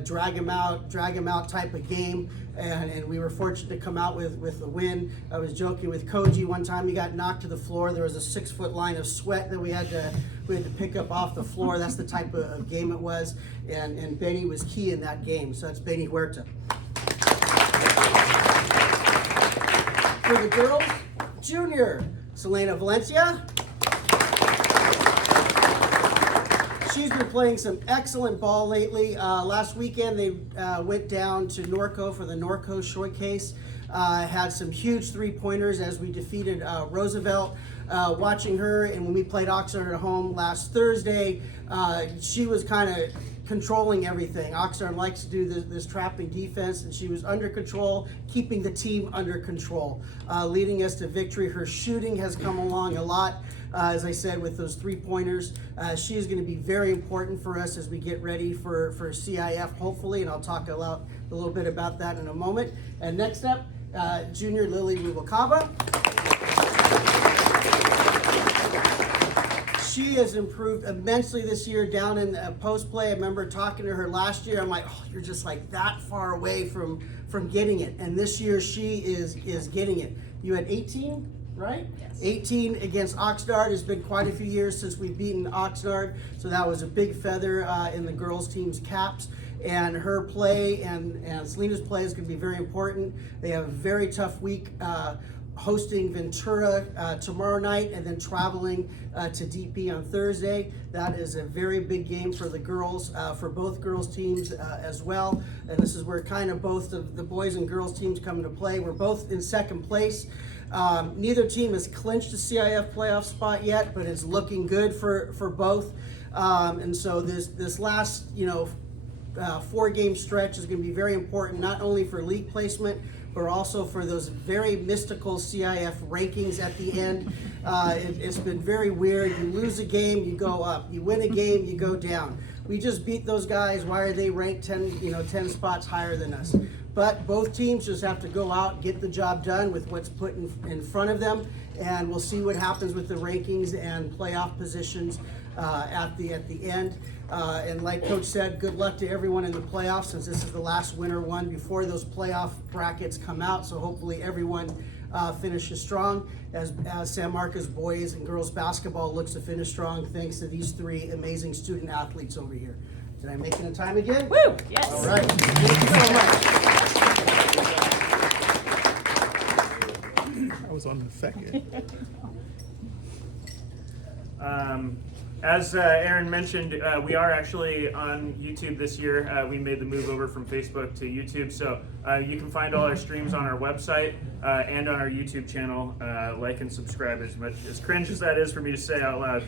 drag him out type of game. And we were fortunate to come out with the win. I was joking with Koji one time. He got knocked to the floor. There was a 6-foot line of sweat that we had to pick up off the floor. That's the type of game it was. And Benny was key in that game. So that's Benny Huerta. For the girls, junior Selena Valencia. She's been playing some excellent ball lately. Last weekend they went down to Norco for the Norco Showcase. Had some huge 3-pointers as we defeated Roosevelt. watching her, and when we played Oxnard at home last Thursday, she was kind of controlling everything. Oxnard likes to do this trapping defense, and she was under control, keeping the team under control, leading us to victory. Her shooting has come along a lot, as I said, with those 3-pointers. She is going to be very important for us as we get ready for CIF, hopefully, and I'll talk a little bit about that in a moment. And next up, junior Lily Rubalcaba. She has improved immensely this year down in post play. I remember talking to her last year. I'm like, oh, you're just like that far away from getting it. And this year she is getting it. You had 18, right? Yes. 18 against Oxnard. It's been quite a few years since we've beaten Oxnard, so that was a big feather in the girls' team's caps. And her play and Selena's play is going to be very important. They have a very tough week. Hosting Ventura tomorrow night and then traveling to DP on Thursday. That is a very big game for the girls, for both girls teams as well. And this is where kind of both the boys and girls teams come into play. We're both in second place. Neither team has clinched a CIF playoff spot yet, but it's looking good for both. And so this last 4-game stretch is going to be very important, not only for league placement, but also for those very mystical CIF rankings at the end. It's been very weird. You lose a game, you go up. You win a game, you go down. We just beat those guys. Why are they ranked 10 spots higher than us? But both teams just have to go out, get the job done with what's put in front of them, and we'll see what happens with the rankings and playoff positions at the end. And like Coach said, good luck to everyone in the playoffs, since this is the last winter one before those playoff brackets come out. So hopefully everyone finishes strong as San Marcos boys and girls basketball looks to finish strong thanks to these 3 amazing student athletes over here. Did I make it in time again? Woo! Yes. All right. Thank you so much. I was on the second. As Aaron mentioned, we are actually on YouTube this year. We made the move over from Facebook to YouTube, so you can find all our streams on our website and on our YouTube channel. Like and subscribe, as much as cringe as that is for me to say out loud.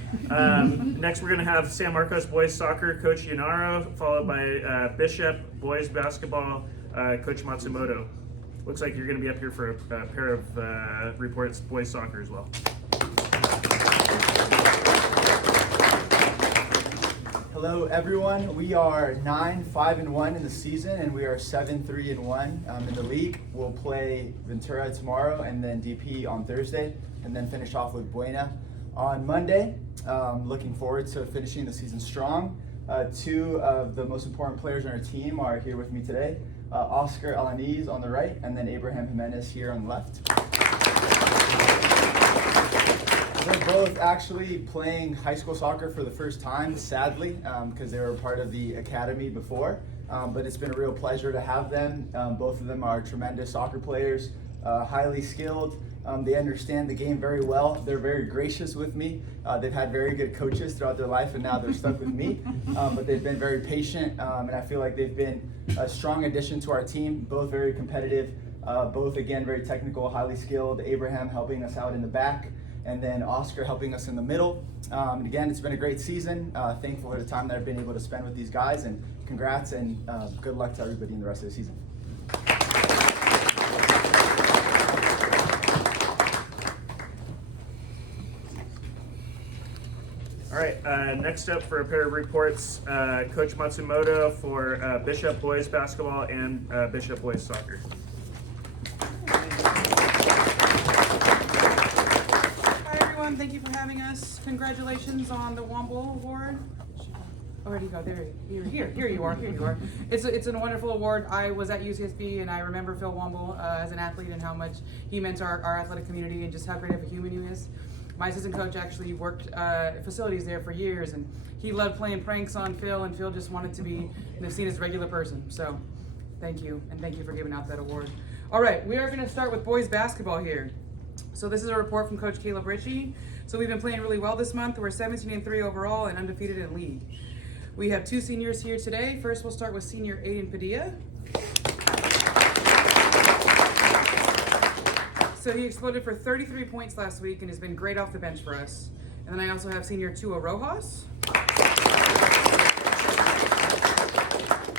Next, we're going to have San Marcos boys soccer coach Yanaro, followed by Bishop boys basketball coach Matsumoto. Looks like you're going to be up here for a pair of reports boys soccer as well. Hello everyone, we are 9-5-1 in the season, and we are 7-3-1 in the league. We'll play Ventura tomorrow and then DP on Thursday, and then finish off with Buena on Monday. Looking forward to finishing the season strong. 2 of the most important players on our team are here with me today. Oscar Alaniz on the right, and then Abraham Jimenez here on the left. They're both actually playing high school soccer for the first time, sadly, because they were part of the academy before. But it's been a real pleasure to have them. Both of them are tremendous soccer players, highly skilled. They understand the game very well. They're very gracious with me. They've had very good coaches throughout their life, and now they're stuck with me. But they've been very patient, and I feel like they've been a strong addition to our team. Both very competitive, both again very technical, highly skilled. Abraham helping us out in the back, and then Oscar helping us in the middle. And again, it's been a great season. Thankful for the time that I've been able to spend with these guys, and congrats and good luck to everybody in the rest of the season. All right, next up for a pair of reports, Coach Matsumoto for Bishop boys basketball and Bishop boys soccer. Hi everyone, thank you for having us. Congratulations on the Womble Award. Oh, where'd you go? There, you're here. Here you are. Here you are. It's a wonderful award. I was at UCSB and I remember Phil Womble as an athlete and how much he meant to our athletic community and just how great of a human he is. My assistant coach actually worked facilities there for years, and he loved playing pranks on Phil, and Phil just wanted to be seen as a regular person. So thank you, and thank you for giving out that award. All right, we are going to start with boys basketball here. So this is a report from Coach Caleb Ritchie. So we've been playing really well this month. We're 17-3 overall and undefeated in league. We have 2 seniors here today. First, we'll start with senior Aiden Padilla. So he exploded for 33 points last week and has been great off the bench for us. And then I also have senior Tua Rojas.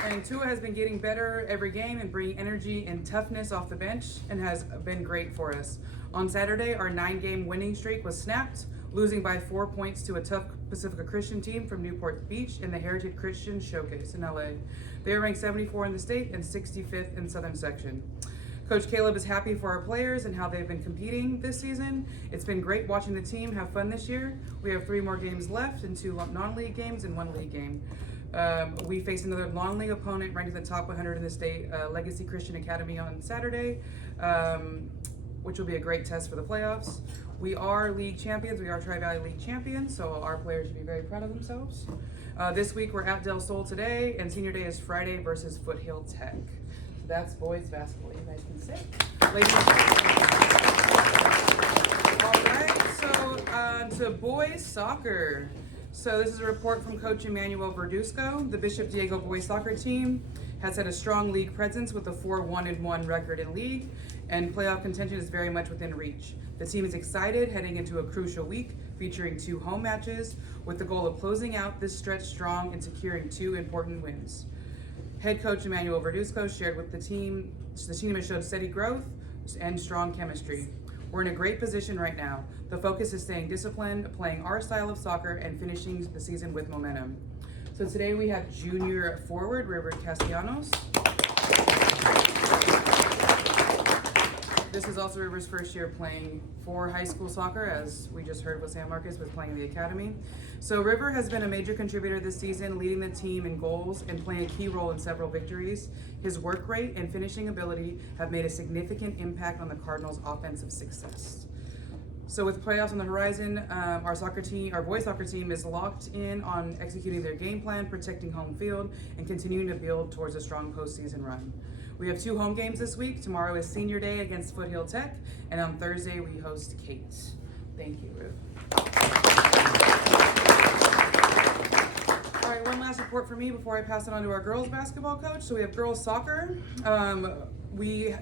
And Tua has been getting better every game and bringing energy and toughness off the bench and has been great for us. On Saturday, our 9-game winning streak was snapped, losing by 4 points to a tough Pacifica Christian team from Newport Beach in the Heritage Christian Showcase in LA. They are ranked 74 in the state and 65th in Southern Section. Coach Caleb is happy for our players and how they've been competing this season. It's been great watching the team have fun this year. We have 3 more games left and 2 non-league games and 1 league game. We face another non-league opponent ranked in the top 100 in the state, Legacy Christian Academy on Saturday, which will be a great test for the playoffs. We are league champions. We are Tri-Valley League champions, so our players should be very proud of themselves. This week we're at Del Sol today, and senior day is Friday versus Foothill Tech. So that's boys basketball. You guys can sit. Ladies. All right, so to boys soccer. So this is a report from Coach Emmanuel Verduzco. The Bishop Diego boys soccer team has had a strong league presence with a 4-1-1 record in league, and playoff contention is very much within reach. The team is excited heading into a crucial week featuring 2 home matches with the goal of closing out this stretch strong and securing 2 important wins. Head coach Emmanuel Verduzco shared with the team has showed steady growth and strong chemistry. We're in a great position right now. The focus is staying disciplined, playing our style of soccer, and finishing the season with momentum. So today we have junior forward River Castellanos. This is also River's first year playing for high school soccer, as we just heard what San Marcos was playing in the academy. So River has been a major contributor this season, leading the team in goals and playing a key role in several victories. His work rate and finishing ability have made a significant impact on the Cardinals' offensive success. So with playoffs on the horizon, our boys soccer team is locked in on executing their game plan, protecting home field, and continuing to build towards a strong postseason run. We have 2 home games this week. Tomorrow is senior day against Foothill Tech, and on Thursday we host Kate. Thank you, Ruth. All right, one last report for me before I pass it on to our girls basketball coach. So we have girls soccer. We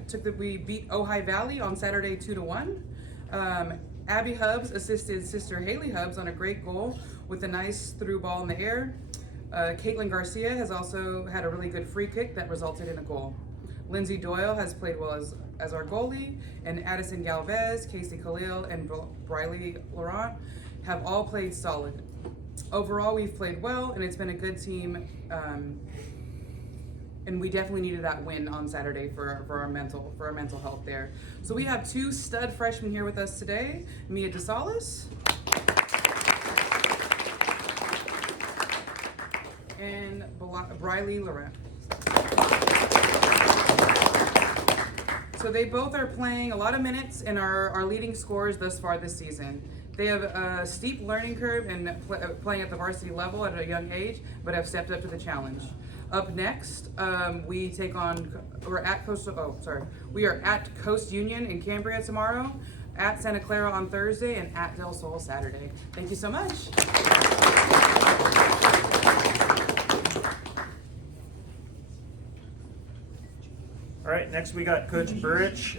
beat Ojai Valley on Saturday 2-1. Abby Hubbs assisted sister Haley Hubbs on a great goal with a nice through ball in the air. Caitlin Garcia has also had a really good free kick that resulted in a goal. Lindsay Doyle has played well as our goalie, and Addison Galvez, Casey Khalil, and Briley Laurent have all played solid. Overall, we've played well, and it's been a good team, and we definitely needed that win on Saturday for our mental health there. So we have 2 stud freshmen here with us today, Mia DeSalis and Briley Laurent. So they both are playing a lot of minutes and are leading scorers thus far this season. They have a steep learning curve and playing at the varsity level at a young age, but have stepped up to the challenge. Up next, we are at Coast Union in Cambria tomorrow, at Santa Clara on Thursday, and at Del Sol Saturday. Thank you so much. All right, next we got Coach Burrich,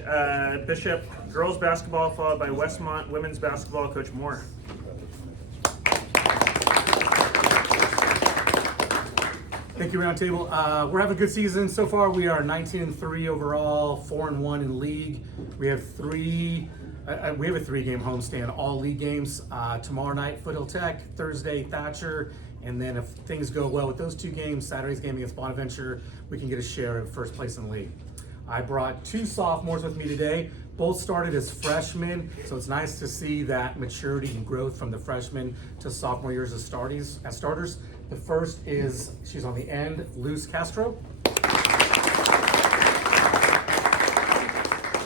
Bishop girls basketball, followed by Westmont women's basketball, Coach Moore. Thank you, Roundtable. We're having a good season so far. We are 19-3 overall, 4-1 in league. We have a 3-game homestand, all league games. Tomorrow night, Foothill Tech, Thursday, Thatcher, and then if things go well with those 2 games, Saturday's game against Bonaventure, we can get a share of first place in the league. I brought 2 sophomores with me today. Both started as freshmen, so it's nice to see that maturity and growth from the freshmen to sophomore years as starters. The first is, she's on the end, Luz Castro.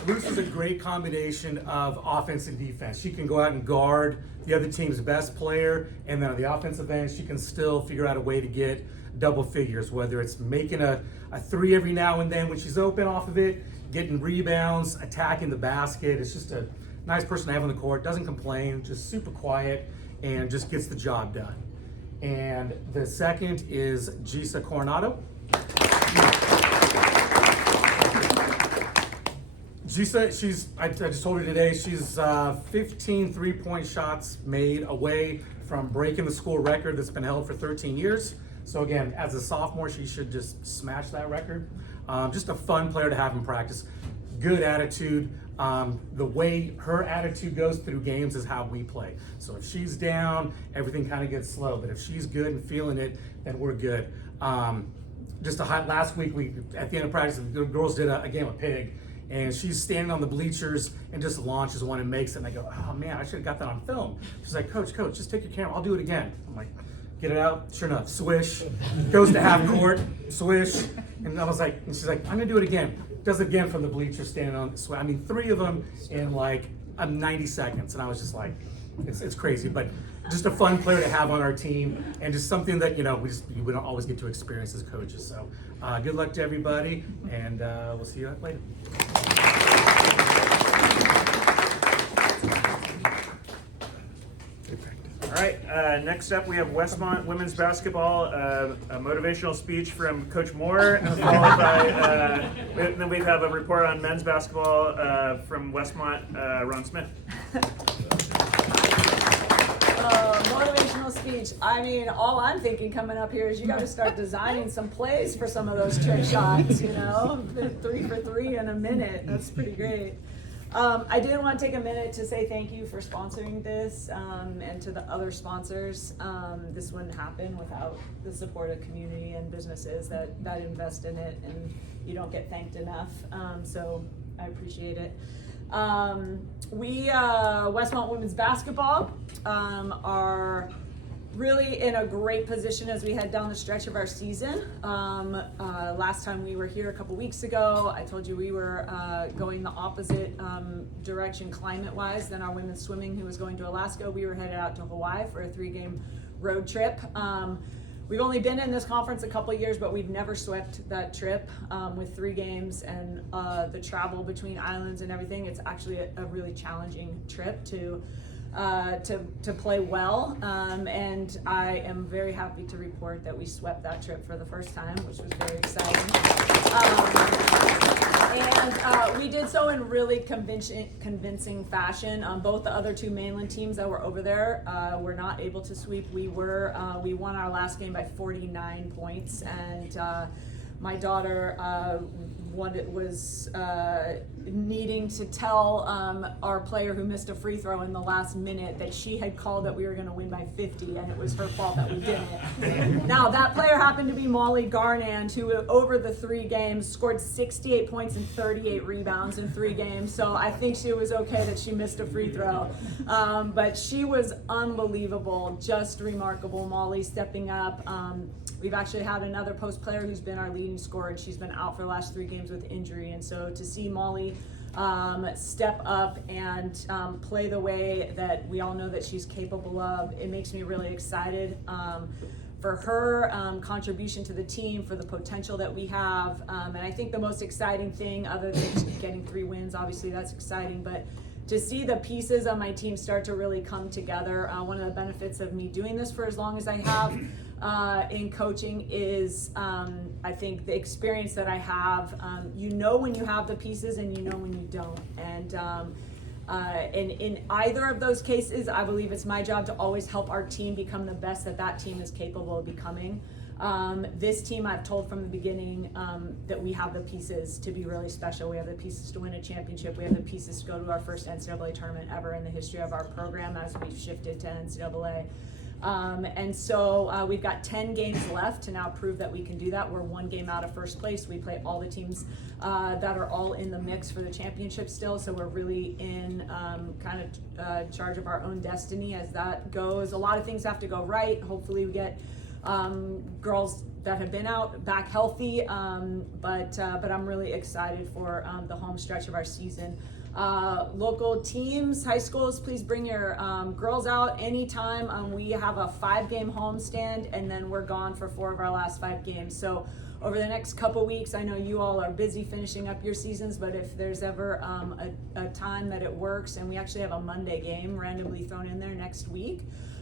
Luz is a great combination of offense and defense. She can go out and guard the other team's best player, and then on the offensive end, she can still figure out a way to get double figures, whether it's making a 3 every now and then when she's open off of it, getting rebounds, attacking the basket. It's just a nice person to have on the court, doesn't complain, just super quiet, and just gets the job done. And the second is Gisa Coronado. She said I just told her today, she's 15 three-point shots made away from breaking the school record that's been held for 13 years. So again, as a sophomore, she should just smash that record. Just a fun player to have in practice. Good attitude. The way her attitude goes through games is how we play. So if she's down, everything kind of gets slow. But if she's good and feeling it, then we're good. Last week, at the end of practice, the girls did a game of pig, and she's standing on the bleachers and just launches one and makes it. And I go, oh man, I should have got that on film. She's like, Coach, just take your camera. I'll do it again. I'm like, get it out. Sure enough, swish. Goes to half court, swish. And she's like, I'm gonna do it again. Does it again from the bleachers, standing on the swing. I mean, 3 of them in like 90 seconds. And I was just like, it's crazy. But just a fun player to have on our team, and just something that, we don't always get to experience as coaches. So good luck to everybody, and we'll see you later. All right, next up we have Westmont women's basketball, a motivational speech from Coach Moore, followed by, then we have a report on men's basketball from Westmont, Ron Smith. Motivational speech. I mean, all I'm thinking coming up here is you got to start designing some plays for some of those trick shots, 3 for 3 in a minute. That's pretty great. I did want to take a minute to say thank you for sponsoring this, and to the other sponsors. This wouldn't happen without the support of community and businesses that invest in it, and you don't get thanked enough. So I appreciate it. Westmont women's basketball are really in a great position as we head down the stretch of our season. Last time we were here a couple weeks ago, I told you we were going the opposite direction climate-wise than our women's swimming, who was going to Alaska. We were headed out to Hawaii for a 3-game road trip. We've only been in this conference a couple years, but we've never swept that trip with 3 games and the travel between islands and everything. It's actually a really challenging trip to play well, and I am very happy to report that we swept that trip for the first time, which was very exciting. And we did so in really convincing fashion. Both the other 2 mainland teams that were over there were not able to sweep. We won our last game by 49 points, and my daughter was needing to tell our player who missed a free throw in the last minute that she had called that we were going to win by 50, and it was her fault that we didn't. Now, that player happened to be Molly Garnand, who over the 3 games scored 68 points and 38 rebounds in 3 games, so I think she was okay that she missed a free throw. But she was unbelievable, just remarkable. Molly stepping up. We've actually had another post player who's been our leading scorer, and she's been out for the last 3 games with injury. And so to see Molly step up and play the way that we all know that she's capable of, it makes me really excited for her contribution to the team, for the potential that we have. And I think the most exciting thing, other than getting 3 wins, obviously that's exciting, but to see the pieces of my team start to really come together. One of the benefits of me doing this for as long as I have in coaching is I think the experience that I have, when you have the pieces and when you don't. And in either of those cases, I believe it's my job to always help our team become the best that team is capable of becoming. This team, I've told from the beginning that we have the pieces to be really special. We have the pieces to win a championship. We have the pieces to go to our first NCAA tournament ever in the history of our program as we've shifted to NCAA. And so we've got 10 games left to now prove that we can do that. We're 1 game out of first place. We play all the teams that are all in the mix for the championship still. So we're really in charge of our own destiny as that goes. A lot of things have to go right. Hopefully we get girls that have been out back healthy, but I'm really excited for the home stretch of our season. Local teams, high schools, please bring your girls out anytime. We have a 5-game homestand, and then we're gone for 4 of our last 5 games. So over the next couple weeks, I know you all are busy finishing up your seasons, but if there's ever a time that it works, and we actually have a Monday game randomly thrown in there next week,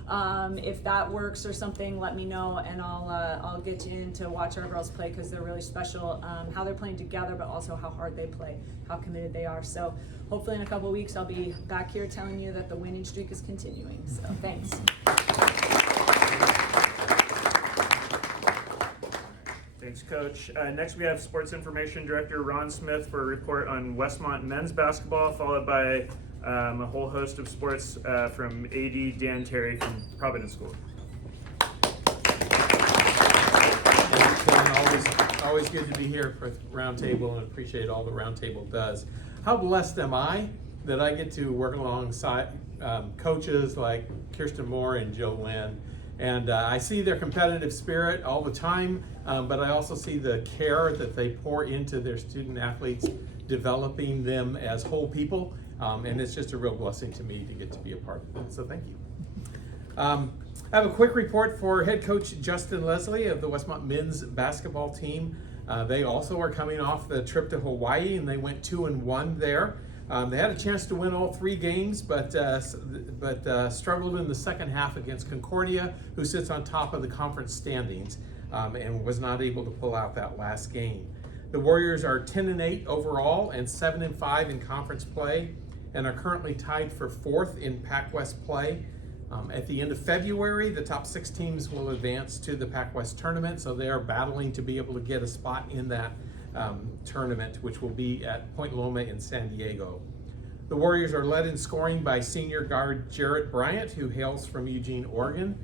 If that works or something, let me know, and I'll get you in to watch our girls play, because they're really special. How they're playing together, but also how hard they play, how committed they are. So hopefully in a couple weeks I'll be back here telling you that the winning streak is continuing. So thanks. Thanks, Coach. Next, we have Sports Information Director Ron Smith for a report on Westmont men's basketball, followed by a whole host of sports from AD Dan Terry from Providence School. Always good to be here for Roundtable, and appreciate all the Roundtable does. How blessed am I that I get to work alongside coaches like Kirsten Moore and Joe Lynn. And I see their competitive spirit all the time, but I also see the care that they pour into their student athletes, developing them as whole people. And it's just a real blessing to me to get to be a part of it. So thank you. I have a quick report for head coach Justin Leslie of the Westmont men's basketball team. They also are coming off the trip to Hawaii, and they went 2-1 there. They had a chance to win all 3 games, but struggled in the second half against Concordia, who sits on top of the conference standings, and was not able to pull out that last game. The Warriors are 10-8 overall and 7-5 in conference play, and are currently tied for 4th in Pac-West play. At the end of February, the top 6 teams will advance to the Pac-West tournament, so they are battling to be able to get a spot in that tournament, which will be at Point Loma in San Diego. The Warriors are led in scoring by senior guard Jarrett Bryant, who hails from Eugene, Oregon.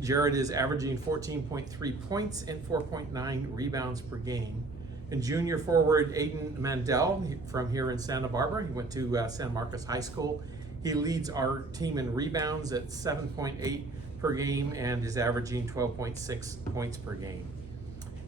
Jarrett is averaging 14.3 points and 4.9 rebounds per game. And junior forward Aiden Mandel from here in Santa Barbara, he went to San Marcos High School. He leads our team in rebounds at 7.8 per game and is averaging 12.6 points per game.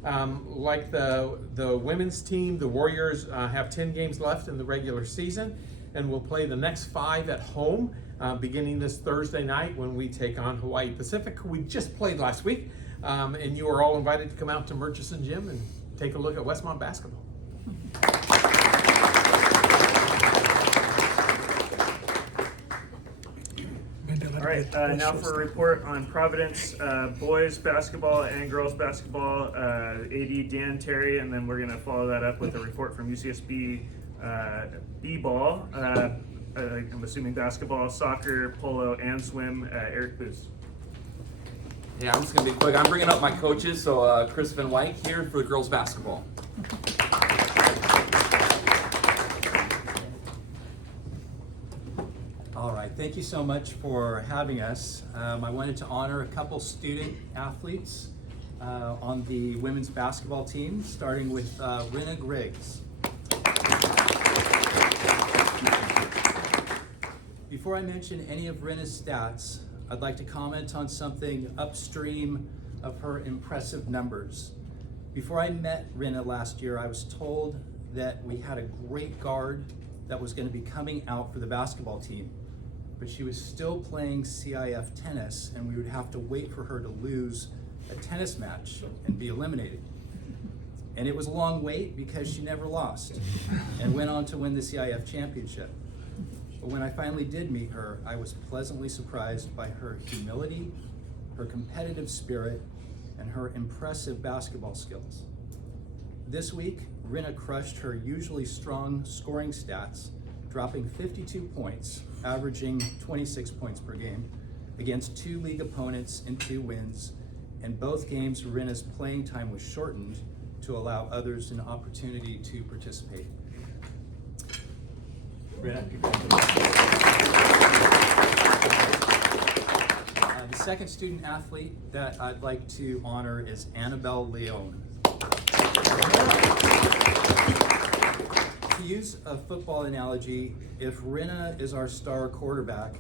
Like the women's team, the Warriors have 10 games left in the regular season, and will play the next 5 at home, beginning this Thursday night when we take on Hawaii Pacific, who we just played last week. And you are all invited to come out to Murchison Gym and take a look at Westmont basketball. All right, now for a report on Providence boys basketball and girls basketball, AD Dan Terry, and then we're going to follow that up with a report from UCSB B-ball. I'm assuming basketball, soccer, polo, and swim. Eric Booth. Yeah, I'm just going to be quick. I'm bringing up my coaches, so Chris Van Wyk here for the girls basketball. All right, thank you so much for having us. I wanted to honor a couple student athletes on the women's basketball team, starting with Rinna Griggs. Before I mention any of Rinna's stats, I'd like to comment on something upstream of her impressive numbers. Before I met Rinna last year, I was told that we had a great guard that was going to be coming out for the basketball team, but she was still playing CIF tennis, and we would have to wait for her to lose a tennis match and be eliminated. And it was a long wait because she never lost and went on to win the CIF championship. But when I finally did meet her, I was pleasantly surprised by her humility, her competitive spirit, and her impressive basketball skills. This week, Rinna crushed her usually strong scoring stats, dropping 52 points, averaging 26 points per game, against 2 league opponents in 2 wins. In both games, Rinna's playing time was shortened to allow others an opportunity to participate. Rinna, congratulations. The second student athlete that I'd like to honor is Annabelle Leone. To use a football analogy, if Rinna is our star quarterback,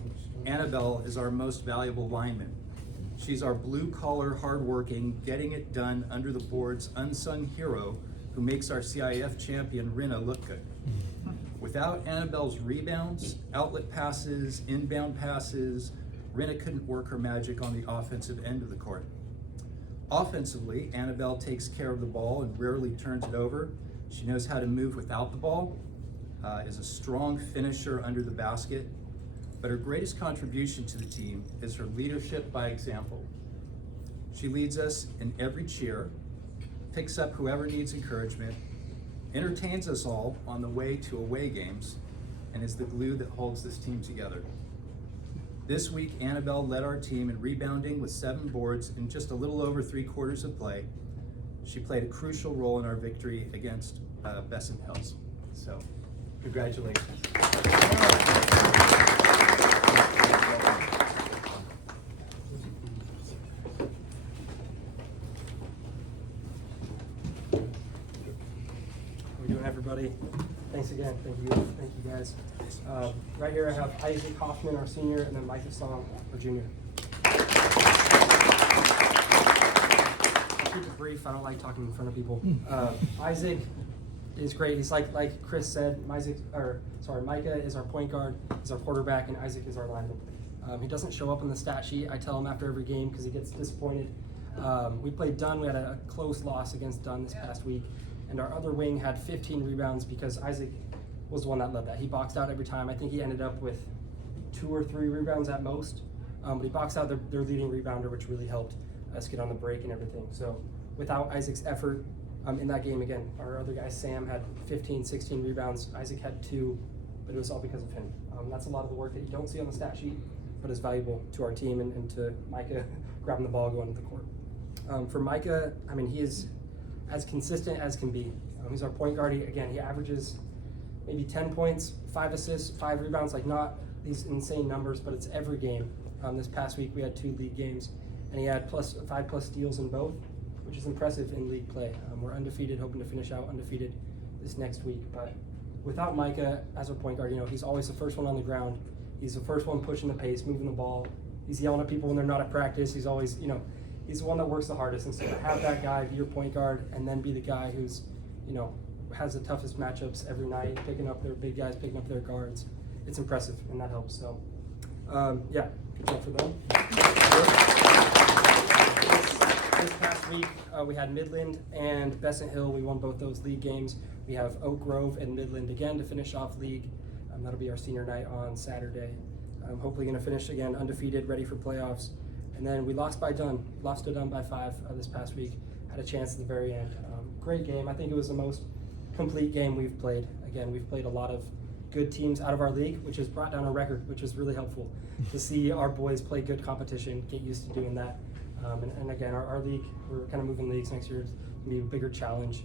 Annabelle is our most valuable lineman. She's our blue-collar, hardworking, getting it done under the board's unsung hero who makes our CIF champion Rinna look good. Without Annabelle's rebounds, outlet passes, inbound passes, Rinna couldn't work her magic on the offensive end of the court. Offensively, Annabelle takes care of the ball and rarely turns it over. She knows how to move without the ball, is a strong finisher under the basket. but her greatest contribution to the team is her leadership by example. She leads us in every cheer, picks up whoever needs encouragement, entertains us all on the way to away games, and is the glue that holds this team together. This week, Annabelle led our team in rebounding with 7 boards in just a little over 3 quarters of play. She played a crucial role in our victory against Besson Hills. So, congratulations. How we doing, everybody? Thanks again. Thank you guys. Right here I have Isaac Hoffman, our senior, and then Micah Song, our junior. I'll keep it brief. I don't like talking in front of people. Isaac is great. He's like Chris said. Micah is our point guard, is our quarterback, and Isaac is our lineman. He doesn't show up on the stat sheet. I tell him after every game because he gets disappointed. We played Dunn. We had a close loss against Dunn this past week. And our other wing had 15 rebounds because Isaac was the one that led that. He boxed out every time. I think he ended up with 2 or 3 rebounds at most. But he boxed out their leading rebounder, which really helped us get on the break and everything. So without Isaac's effort in that game, again, our other guy, Sam, had 15, 16 rebounds. Isaac had 2, but it was all because of him. That's a lot of the work that you don't see on the stat sheet, but is valuable to our team and to Micah grabbing the ball going to the court. For Micah, I mean, he is as consistent as can be. He's our point guard. He averages maybe 10 points, 5 assists, 5 rebounds, like not these insane numbers, but it's every game. This past week we had 2 league games, and he had 5+ steals in both, which is impressive in league play. We're undefeated, hoping to finish out undefeated this next week. But without Micah as our point guard, he's always the first one on the ground. He's the first one pushing the pace, moving the ball. He's yelling at people when they're not at practice. He's always, he's the one that works the hardest. And so to have that guy be your point guard and then be the guy who's, has the toughest matchups every night, picking up their big guys, picking up their guards, it's impressive, and that helps. So, yeah, good job for them. This past week, we had Midland and Besant Hill. We won both those league games. We have Oak Grove and Midland again to finish off league. That'll be our senior night on Saturday. Hopefully going to finish again undefeated, ready for playoffs. And then we lost to Dunn by 5 this past week. Had a chance at the very end. Great game. I think it was the most complete game we've played. Again, we've played a lot of good teams out of our league, which has brought down our record, which is really helpful to see our boys play good competition, get used to doing that. And again, our league, we're kind of moving leagues next year. It's going to be a bigger challenge.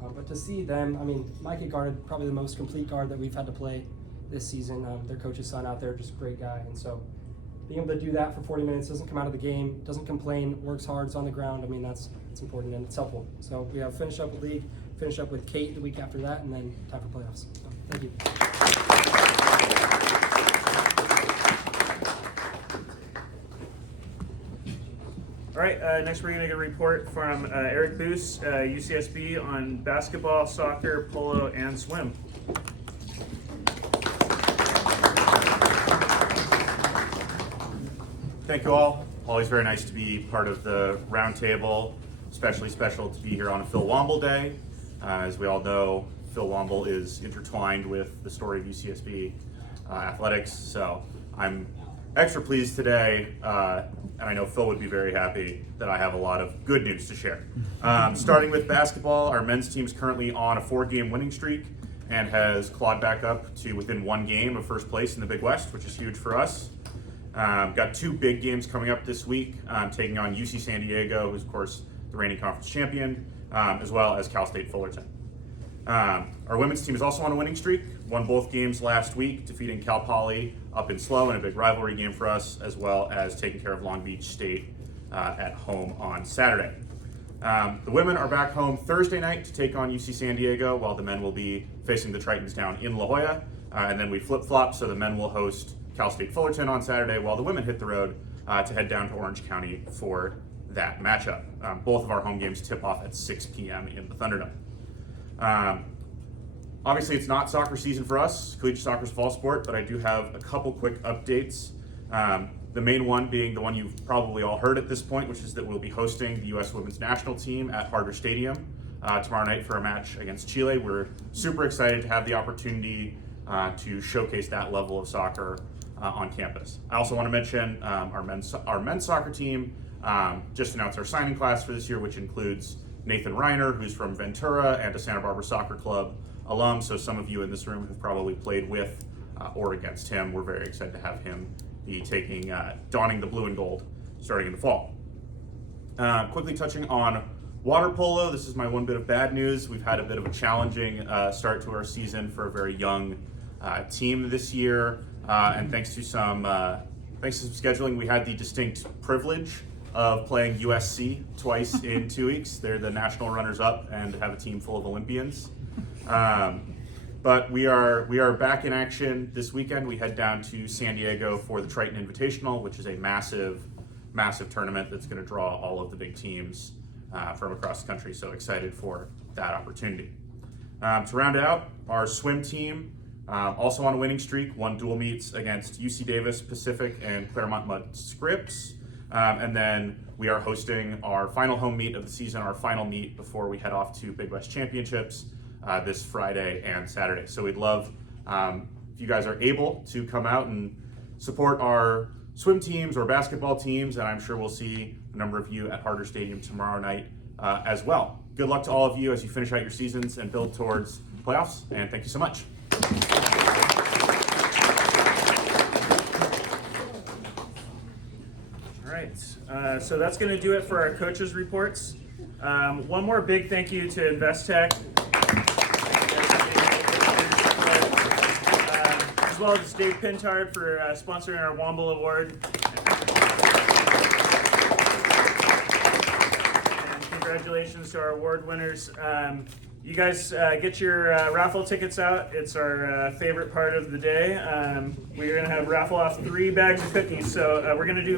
But to see them, I mean, Micah guarded probably the most complete guard that we've had to play this season. Their coach's son out there, just a great guy. And so being able to do that for 40 minutes, doesn't come out of the game, doesn't complain, works hard, is on the ground. I mean, it's important and it's helpful. So we have finish up with league, finish up with Kate the week after that, and then time for playoffs. So, thank you. All right, next we're going to get a report from Eric Boos, UCSB, on basketball, soccer, polo, and swim. Thank you all. Always very nice to be part of the roundtable, especially special to be here on a Phil Womble Day. As we all know, Phil Womble is intertwined with the story of UCSB athletics, so I'm extra pleased today, and I know Phil would be very happy that I have a lot of good news to share. Starting with basketball, our men's team's currently on a 4-game winning streak and has clawed back up to within 1 game of first place in the Big West, which is huge for us. Got 2 big games coming up this week, taking on UC San Diego, who's of course the reigning conference champion, as well as Cal State Fullerton. Our women's team is also on a winning streak, won both games last week, defeating Cal Poly up in SLO in a big rivalry game for us, as well as taking care of Long Beach State at home on Saturday. The women are back home Thursday night to take on UC San Diego, while the men will be facing the Tritons down in La Jolla, and then we flip-flop, so the men will host Cal State Fullerton on Saturday, while the women hit the road to head down to Orange County for that matchup. Both of our home games tip off at 6 p.m. in the Thunderdome. Obviously, it's not soccer season for us. Collegiate soccer's fall sport, but I do have a couple quick updates. The main one being the one you've probably all heard at this point, which is that we'll be hosting the U.S. Women's National Team at Harder Stadium tomorrow night for a match against Chile. We're super excited to have the opportunity to showcase that level of soccer on campus. I also want to mention our men's soccer team just announced our signing class for this year, which includes Nathan Reiner, who's from Ventura and a Santa Barbara Soccer Club alum. So some of you in this room have probably played with or against him. We're very excited to have him be donning the blue and gold starting in the fall. Quickly touching on water polo, this is my one bit of bad news. We've had a bit of a challenging start to our season for a very young team this year, and thanks to some scheduling, we had the distinct privilege of playing USC twice in 2 weeks. They're the national runners-up and have a team full of Olympians. But we are back in action this weekend. We head down to San Diego for the Triton Invitational, which is a massive tournament that's going to draw all of the big teams from across the country. So excited for that opportunity. To round it out, our swim team, also on a winning streak, won dual meets against UC Davis, Pacific, and Claremont Mudd Scripps. And then we are hosting our final home meet of the season, our final meet before we head off to Big West Championships this Friday and Saturday. So we'd love if you guys are able to come out and support our swim teams or basketball teams, and I'm sure we'll see a number of you at Harder Stadium tomorrow night as well. Good luck to all of you as you finish out your seasons and build towards playoffs, and thank you so much. All right, so that's going to do it for our coaches' reports. One more big thank you to InvestTech, as well as Dave Pintard for sponsoring our Womble Award. And congratulations to our award winners. You guys get your raffle tickets out. It's our favorite part of the day. We're going to have raffle off 3 bags of cookies. So we're going to do